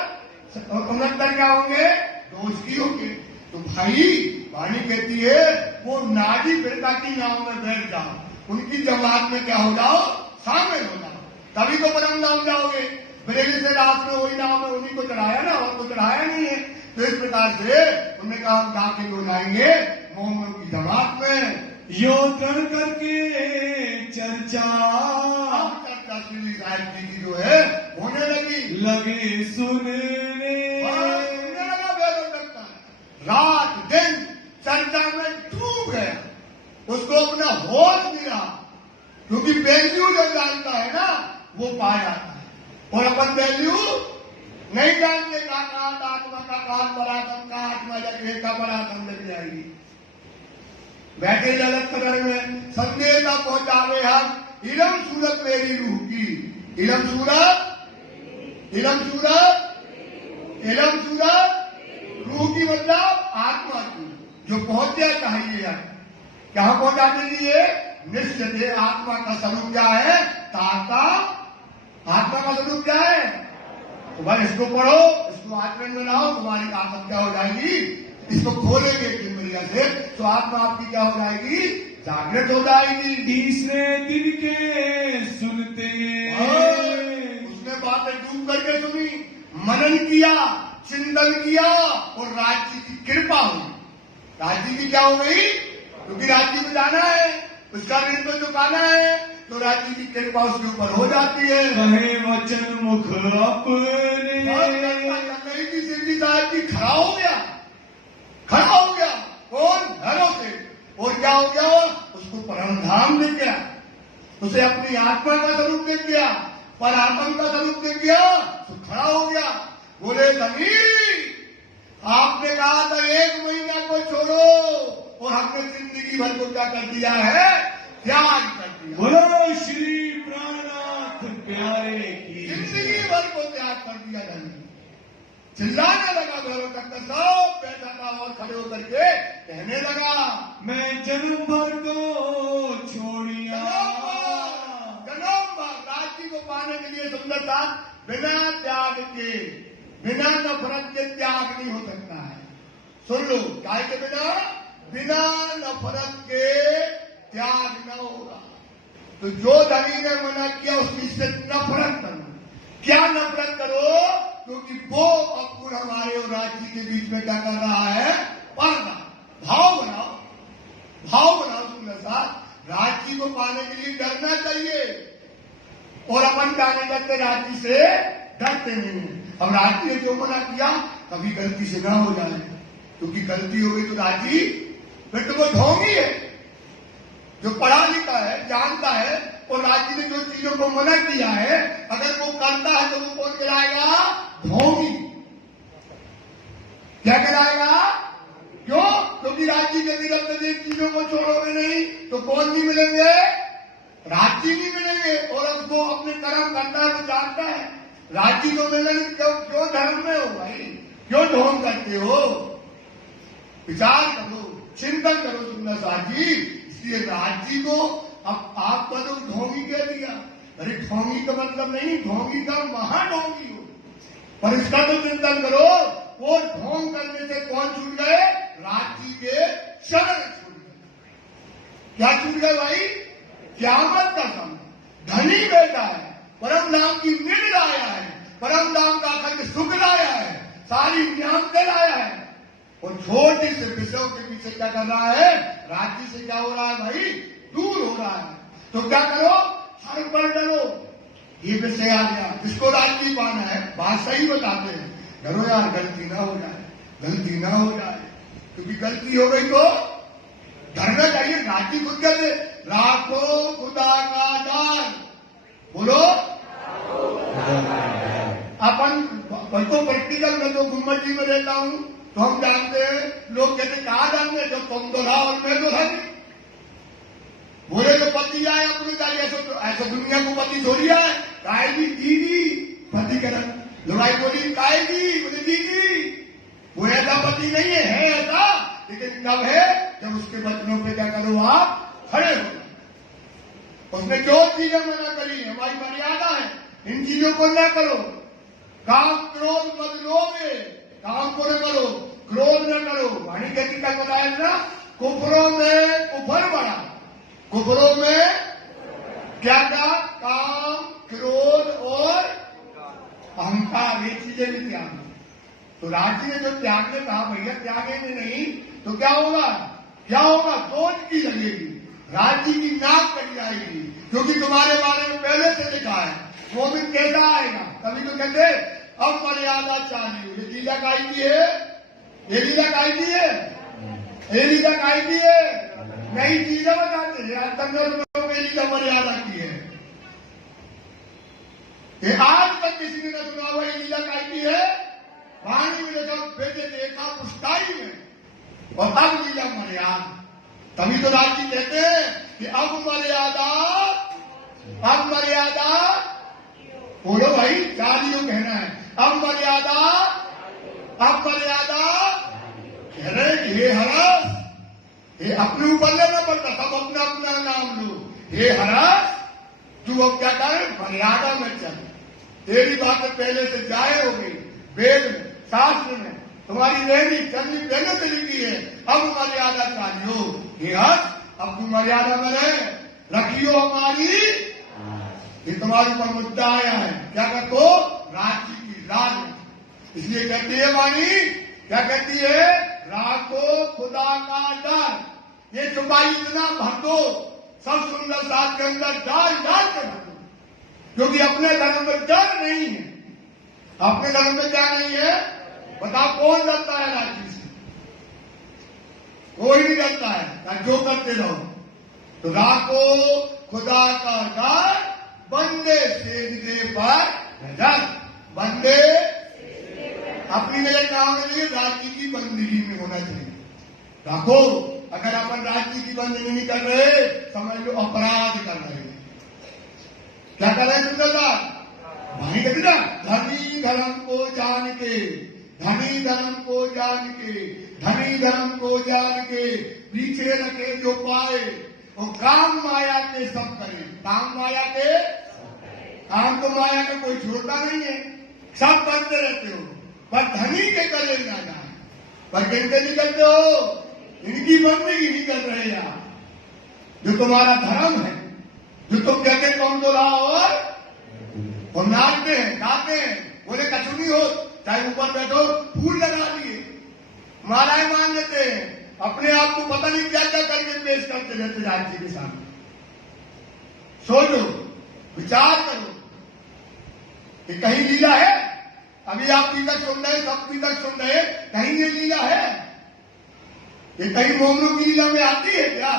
69 क्या होंगे? 2 की होंगे। तो भाई वाणी कहती है वो नाजी फिरका की नाव में बैठ जाओ, उनकी जमात में क्या हो जाओ? शामिल हो जाओ, तभी तो परम धाम जाओगे। बरेली से रात में वही नाम में उन्हीं को चढ़ाया ना, और को चढ़ाया नहीं है। तो इस प्रकार से उन्होंने कहा हम दाखिल हो जाएंगे मोहम्मद की जमात में। यो तड़ करके चर्चा श्री साहिब जी की जो है होने लगे सुनने लगा। भैरव टक्कर रात दिन चर्चा में डूब गया, उसको अपना होश नहीं रहा, क्योंकि वैल्यू जो जानता है ना वो पा जाता है, और अपन वैल्यू नहीं जानते। का आत्मा का काल परातम का आत्मा जगह का परातम लग जाएगी। बैठे जगत कदर में संदेश पहुंचावे हम, इलम सूरत मेरी रूह की। इलम सूरत रूह की मतलब आत्मा की, जो पहुंचना चाहिए यार। कहां पहुंचाने के लिए? निश्चित आत्मा का स्वरूप क्या है? ताता। आत्मा का स्वरूप क्या है? तो भाई इसको पढ़ो, इसको आचरण में लाओ, तुम्हारी आत्मा क्या हो जाएगी? इसको खोलेंगे इंद्रिया से तो आत्मा आपकी क्या हो जाएगी? जागृत हो जाएगी। तीसरे दिन के सुनते उसने बातें डूब करके सुनी, मनन किया, चिंतन किया, और राज्य की कृपा हुई। राज्य की क्या हो गई? क्योंकि राज्य में जाना है, उसका ऋण तो चुकाना है, तो राज्य की कृपा उसके ऊपर हो जाती है। कहे वचन मुख अपने। सिंधी साहब की खड़ा हो गया कौन? घरों से। और क्या हो गया? उसको परम धाम दे गया, उसे अपनी आत्मा का स्वरूप दे गया, परात्मा का स्वरूप दे गया, तो खड़ा हो गया। बोले धनी, आपने कहा था 1 महीना को छोड़ो, और हमने जिंदगी भर को क्या कर दिया है? त्याग कर दिया। बोलो श्री प्राणनाथ प्यारे की। जिंदगी भर को त्याग कर दिया धनी। चिल्लाने लगा घरों तक का सब बैठा था, और खड़े होकर के कहने लगा, मैं जन्म भर को छोड़िया। जन्म भर राज्य को पाने के लिए सुंदर था, बिना त्याग के, बिना नफरत के त्याग नहीं हो सकता है। सुन लो, काय के बिना नफरत के त्याग न होगा। तो जो धनी ने मना किया उसकी से नफरत करो। क्या नफरत करो? क्योंकि वो अपूर्ण हमारे और राज्य के बीच में क्या कर रहा है? पर्दा। भाव बनाओ सुंदर सा। राज्य को पाने के लिए डरना चाहिए, और अपन क्या नहीं करते? राज्य से डरते नहीं है। अब राज्य ने जो मना किया, कभी गलती से ना हो जाए, क्योंकि गलती हो गई तो राज्य फिर तो वो ढोंगी है। जो पढ़ा लिखा है, जानता है, और राज्य ने जो चीजों को मना किया है, अगर वो करता है तो वो कौन कहलाएगा? ढोंगी। क्या कहलाएगा? क्यों? क्योंकि राज्य के निरंतर जिन चीजों को छोड़ोगे नहीं तो कौन नहीं मिलेंगे? राज्य नहीं मिलेंगे। और अब वो अपने कर्म करता है, वो जानता है राज्य को मिलेंगे। क्यों धर्म में हो भाई? क्यों ढोंग करते हो? विचार करो, चिंतन करो सुंदर साथी। इसलिए राज्य को अब आप तो ढोंगी कह दिया। अरे ढोंगी का मतलब नहीं, ढोंगी का महाढोंगी हो, पर इसका तो चिंतन करो। वो ढोंग करने से कौन छूट गए? राज्य के शरण छूट गए। क्या छूट गए भाई? क़यामत का समय। धनी बेटा है, परम नाम की मिल लाया है, परम नाम का अखंड सुख लाया है, सारी नियामतें लाया है, और छोटे से विषयों के पीछे क्या कर रहा है? राज्य से क्या हो रहा है भाई? दूर हो रहा है। तो क्या करो? हर पर डरो। ये विषय आ गया, जिसको राज्य पाना है, बात सही बताते हैं। डरो यार, गलती ना हो जाए, क्योंकि गलती हो गई तो डरना चाहिए। राज्य खुद कहते, राखो खुदा का डर। बोलो, अपन तो प्रैक्टिकल में तो गुम्बद जी में रहता हूं, तो हम जानते हैं। लोग कहते कहा जानते हैं, जब तुम तो रहा और मैं तो था। बोले तो पति आए अपनी गाड़ी, ऐसा दुनिया को पति थोड़ी आए। काएगी दीदी पति कर लड़ाई बोली, काएगी बोले दीदी। वो ऐसा पति नहीं है ऐसा, लेकिन कब है? जब उसके बचनों पे क्या करो? आप खड़े हो। उसने जो चीजें मना करी, हमारी मर्यादा है, इन चीजों को न करो। काम क्रोध मत लोगे, काम को न करो, क्रोध न करो। वाणी कहती क्या बताया ना? कुफरों में कुफर बड़ा। कुफरों में क्या क्या? काम, क्रोध और अहंकार, ये चीजें भी त्याग। तो राज्य ने जो त्यागने कहा, भैया त्यागेंगे नहीं तो क्या होगा? सोच की लगेगी, राज्य की नाक कट जाएगी, क्योंकि तुम्हारे बारे में पहले से लिखा है। वो भी कैसा आएगा? तभी तो कहते अब मर्यादा चाहिए। ये लीला काई की है, ये लीला काई की है, ये लीला काई की है। नई चीजें बताते हैं, लोगों की लीला मर्यादा की है। ये आज तक किसी ने न सुना हुआ ये लीला काई की है। वाणी में देखा पुष्टाई में, और अब लीला मर्यादा। तभी तो राज्य कहते हैं कि अब मर्यादा बोलो भाई, चारियों कहना है। अब मर्यादा कह रहे कि हे हरस, ये अपने ऊपर लेना पड़ता, सब अपना अपना नाम लो। हे हरस, तू अब क्या कर? मर्यादा में चल। तेरी बातें पहले से जाए हो गई, वेद में, शास्त्र में तुम्हारी रहनी चलनी पहले से लिखी है। अब मर्यादा चाहिए। हे हर्ष, अब तुम मर्यादा में रखियो हमारी। ये तुम्हारे ऊपर मुद्दा आया है, क्या कहते हो? राज्य की लाज। इसलिए कहती है वाणी, क्या कहती है? राखो खुदा का डर। ये चुपाई इतना भर दो सब सुंदर साथ के अंदर डाल डाल के रख दो, क्योंकि अपने धर्म में डर नहीं है। अपने धर्म में क्या नहीं है बताओ? कौन डरता है राज्य से? कोई नहीं डरता है, जो करते रहो। तो राखो खुदा का डर, बंदे सेजदे पर नजर। बंदे अपनी नजर कहाँ होना चाहिए? राज्य की बंदगी में होना चाहिए। राखो, अगर अपन राज्य की बंदगी नहीं कर रहे, समझ लो अपराध कर रहे हैं। क्या कर रहे हैं सुंदरता भाई? कहते ना, धनी धर्म को जान के, धनी धर्म को जान के, धनी धर्म को जान के पीछे रखे जो पाए, वो काम माया के सब करे। काम माया के, काम तो माया के कोई छोड़ता नहीं है, सब करते रहते हो, पर धनी के गले ना जाए। पर किनके निकलते हो? इनकी बंदगी नहीं कर रहे यार। जो तुम्हारा धर्म है, जो तुम कहते कौन तो रहा और नाचते हैं गाते हैं, बोले कचुनी हो, चाहे ऊपर बैठो फूल लगा दिए, मालाएं मान लेते हैं, अपने आप को पता नहीं क्या क्या करके पेश करते रहते राज्य के सामने। सोचो, विचार करो कि कहीं लीला है? अभी आप पीतक सुन रहे, सब पीतक सुन रहे, कहीं ये लीला है? ये कहीं मोमनों की लीला में आती है क्या?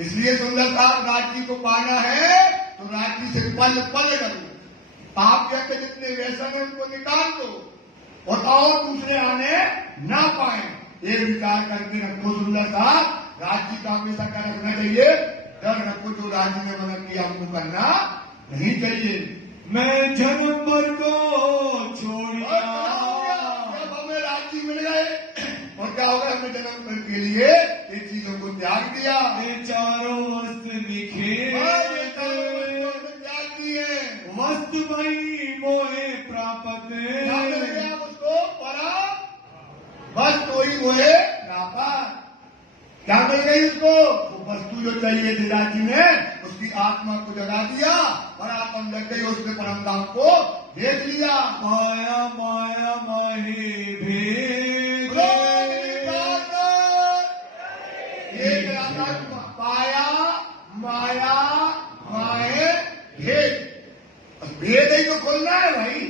इसलिए सुंदरता राज्य को पाना है तो राज्य से पल पल करो। पाप के जितने व्यसन है उनको निकाल दो और दूसरे आने ना पाए। ये विचार करके रखो सुंदरता, राज्य का हमेशा क्या रखना चाहिए? डर रखो, जो राज्य में मदद किया हमको करना नहीं चाहिए। मैं जन्म भर को छोड़िया, जब हमें राज्य मिल गए और क्या होगा? हमने जन्म भर के लिए इन चीजों को त्याग दिया। ये चारों वस्त्र निखेर त्याग दिए, वस्त्र भई मोहे प्रापत। उसको परा बस कोई मोहे प्रापत। क्या मिल गई उसको? वो वस्तु जो चाहिए थी राज्य में, उसकी आत्मा को जगा दिया, परात्म जग गई, उसने परम धाम को देख लिया। माया माया माहे भेद, पाया माया माए भेद। भेद ही तो खोलना है भाई।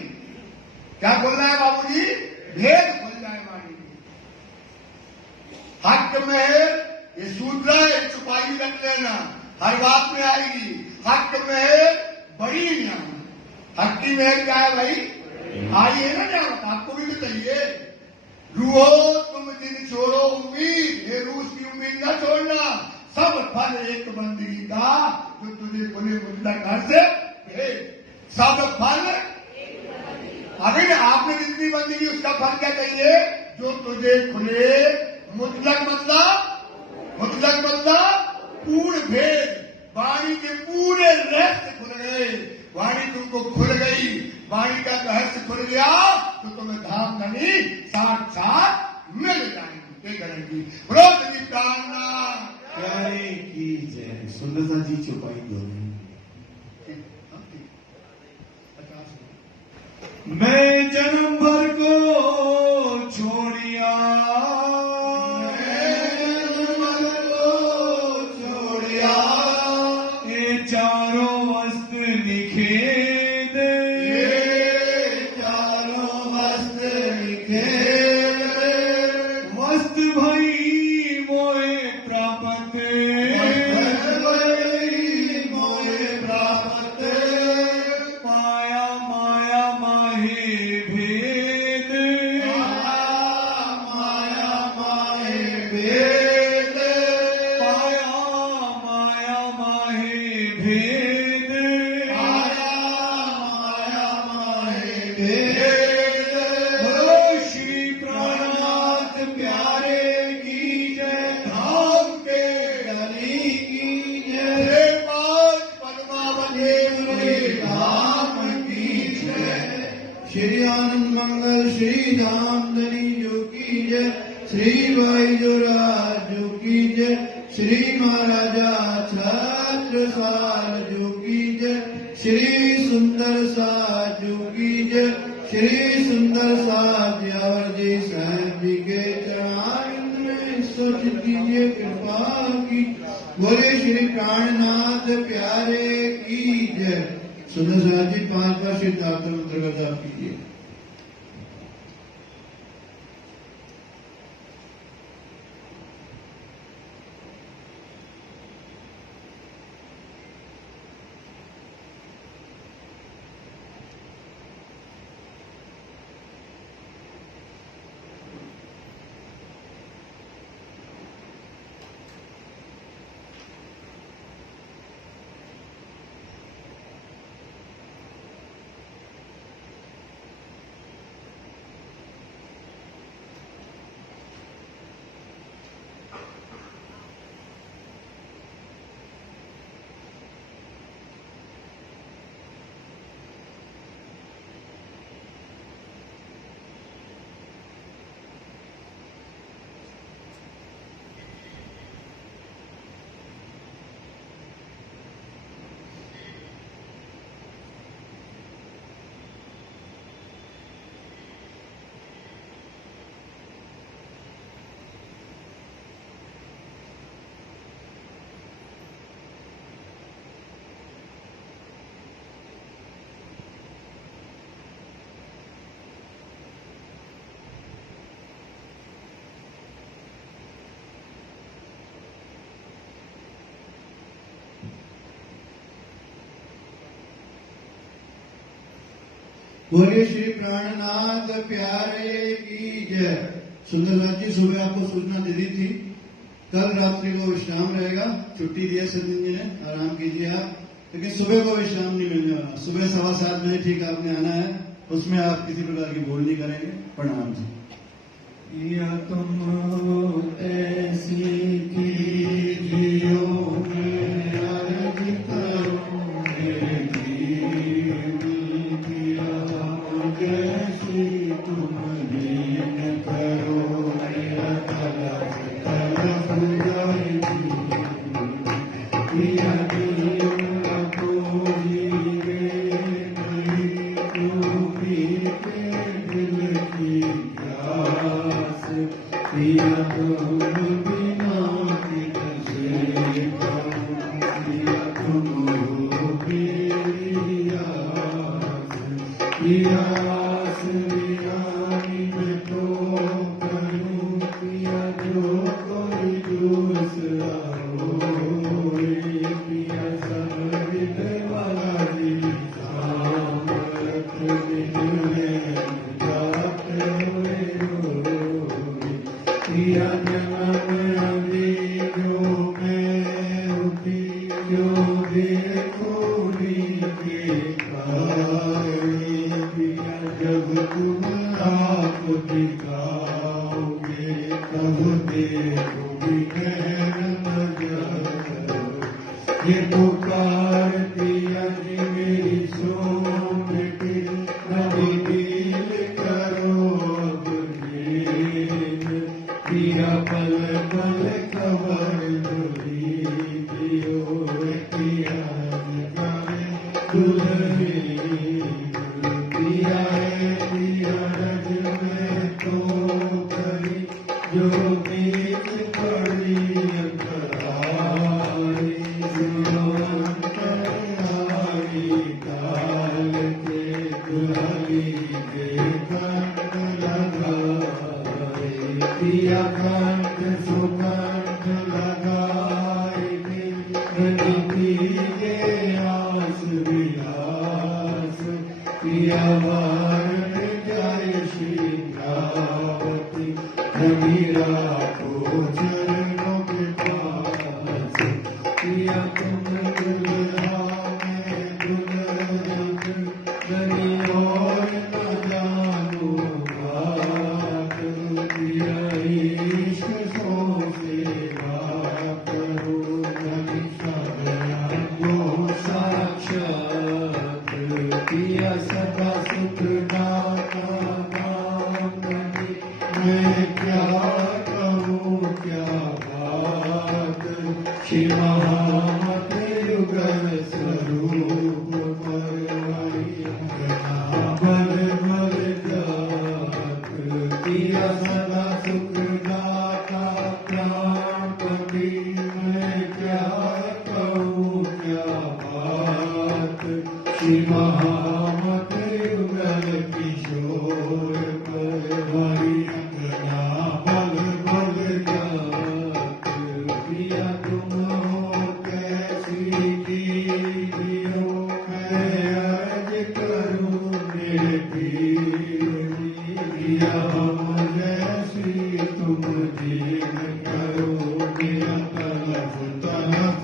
क्या खोलना है बाबूजी? भेद खोलना है हमारी। हक में ये सूत्र है, छुपाई रख लेना, हर बात में आएगी। हक में बड़ी न्याम। हक की मेहर क्या है भाई? आई है ना न्याम, आपको भी तो चाहिए। रूहो तुम दिन छोड़ो उम्मीद, ये रूस की उम्मीद न छोड़ना। सब फल एक बंदगी का, जो तुझे खुले मुतलक घर से भेज। सब फल, अगर आपने जितनी बंदगी उसका फल क्या चाहिए? जो तुझे खुले मुतलक मतलब पूर्ण भेद, वाणी के पूरे रहस्य खुल गए। वाणी तुमको खुल गई, वाणी का रहस्य खुल गया तो तुम्हें धाम धनी साक्षात मिल जाएंगे। करेंगी ब्रोत की प्रार्थना प्यारे की जय। सुंदरता जी चुपाई दो। मैं जन्म भर को छोड़िया, ये चारों वस्त्र निखेद, वस्त्र भई मोहे प्रापत। माया माया माहे भेद, माया माया माहे भेद। बोलो श्री प्राणनाथ प्यारे की जय। धाम के गली की जय। पद्मावती धाम की जय। श्री आनंद मंगल श्री धाम धनी जो की जय। श्री भाई जो राज जो की जय। श्री महाराजा छत्रसाल जो की जय। श्री सुंदर साज जो की जय। श्री सुंदर साज और जी साहब जी के चढ़ाई में सुलोचित कीजिए कृपा की। बोले श्री प्राणनाथ प्यारे की जय। सुंदर साथ जी 5 बार सिद्धार्थ मंत्र का जाप कीजिए। बोलिए श्री प्राणनाथ प्यारे की जय। सुंदरलाल जी सुबह आपको सूचना दे दी थी, कल रात्रि को विश्राम रहेगा। छुट्टी दिया सचिन जी ने, आराम कीजिए आप, लेकिन सुबह को विश्राम नहीं मिलने वाला। सुबह 7:15 बजे ठीक आपने आना है, उसमें आप किसी प्रकार की भूल नहीं करेंगे। प्रणाम जी। या तुम ऐसी कीजियो मैं अर्ज करूं जैसी तुम लीन करो मेरा तलब तलब या दियो को जीवे नहीं तू भी दिल की प्यास पिया तुम बिना किसे कहूं पिया तुम हो मेरी आस पिया आस रियानी मैं तो करूं पिया जो कोई दूसरा होए पिया समझ वाला दिल सामर्थ मिले जाते हुए रोए पिया जन्म अभी मैं उठी जो देखो के काए पिया जब तुम आप दिखाओगे तब देखोगे कहर नजर ये पुकार पिया जी मेरी सोन के नदी दिल करो अब नींद पिया पल पल खबर धोरी दियो पिया करे दुल्हनी पिया पिया रज में तो करी जो बीच पड़ी अंतरारी जो अंतरारी काल के दुल्हनी के कंठ लगाए पिया कंठ सुकंठ लगाए नदी के आस विलास पिया वारण जाय श्रीरावती नमीरा को चरणों के पास पिया तुम दुल्हा में दुल्हन नदी और न जानो बात पिया इश्क सो सेवा करो नदी को साक्षात पिया सदा सुख दाता नाम नदी मैं क्या कहूँ क्या बात श्री महामत युगल स्वरूप परवरी बल बल जात पिया सदा सुख दाता दीन करो मेरा तलफ तलफ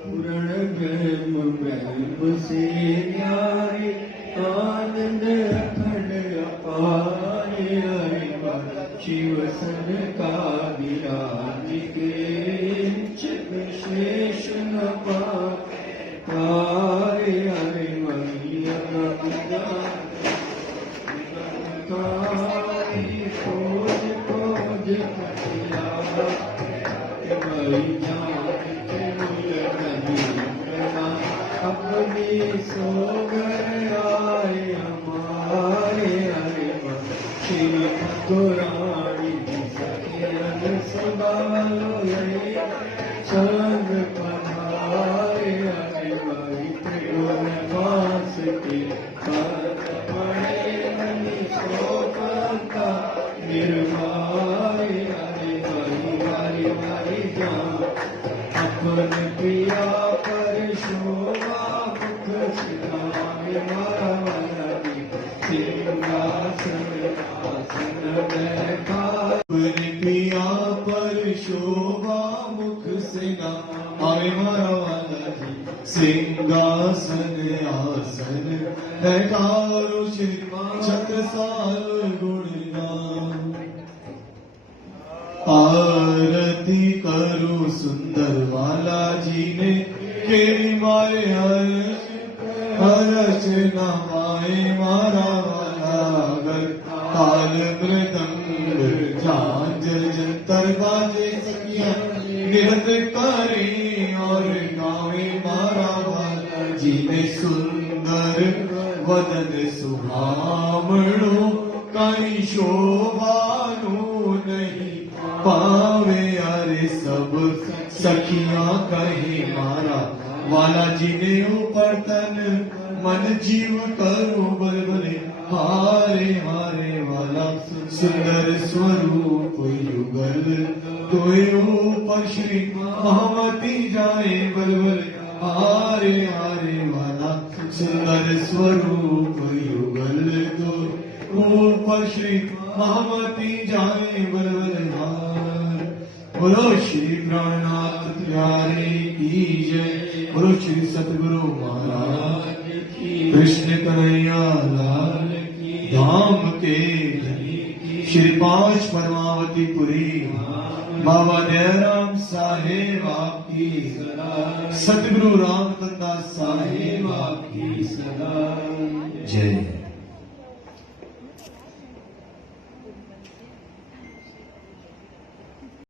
पूर्ण ब्रह्म ब्रह्म से न्यारे आनंद अखंड अपारे शिव सन का विराज के चित शेष न पारे हरे मैया खोज खोज पटिया अपनी सोगर आए हमारे हरे श्री पुराणी सखियन संभालो संग पधारे हरे भाई त्रिगुण पास के पड़े मनी शोकता निर्वाय हरे भाई हरे भाई जान अपन प्रिया पर शोभा मुख सिधाए मारवानी सिंहासन आसन बैठा अपने पिया पर शोभा मुख सिंगा आए मारा वाला जी सिंहासन आसन बैठारो श्री छत्रसाल गुणगान आरती करो सुंदर वाला जी ने केरी मारे हर्ष हर्ष नमाए मारा वाला अगर ताल मृदंग झांझ जंतर बाजे सखियां नृत्य करे और गावे मारा वाला जी ने सुंदर वदन सुहामणो कई शोभानु नहीं पावे अरे सब सखियां कहे मारा वाला जी ने ऊपर तन मन जीव करो बलबले हारे हारे वाला सुंदर स्वरूप युगल तोय ऊपर श्री महामती जाए बलबले हारे हारे वाला सुंदर स्वरूप युगल तो ऊपर श्री महामती जाए बलबले हार बोलो श्री प्राणनाथ प्यारे की जय बोलो श्री सतगुरु महाराज की कृष्ण कन्हैया लाल की धाम के श्री पांच परमावती पुरी बाबा दयाराम साहेब आपकी सतगुरु रामचंद्र साहेब आपकी सदा जय।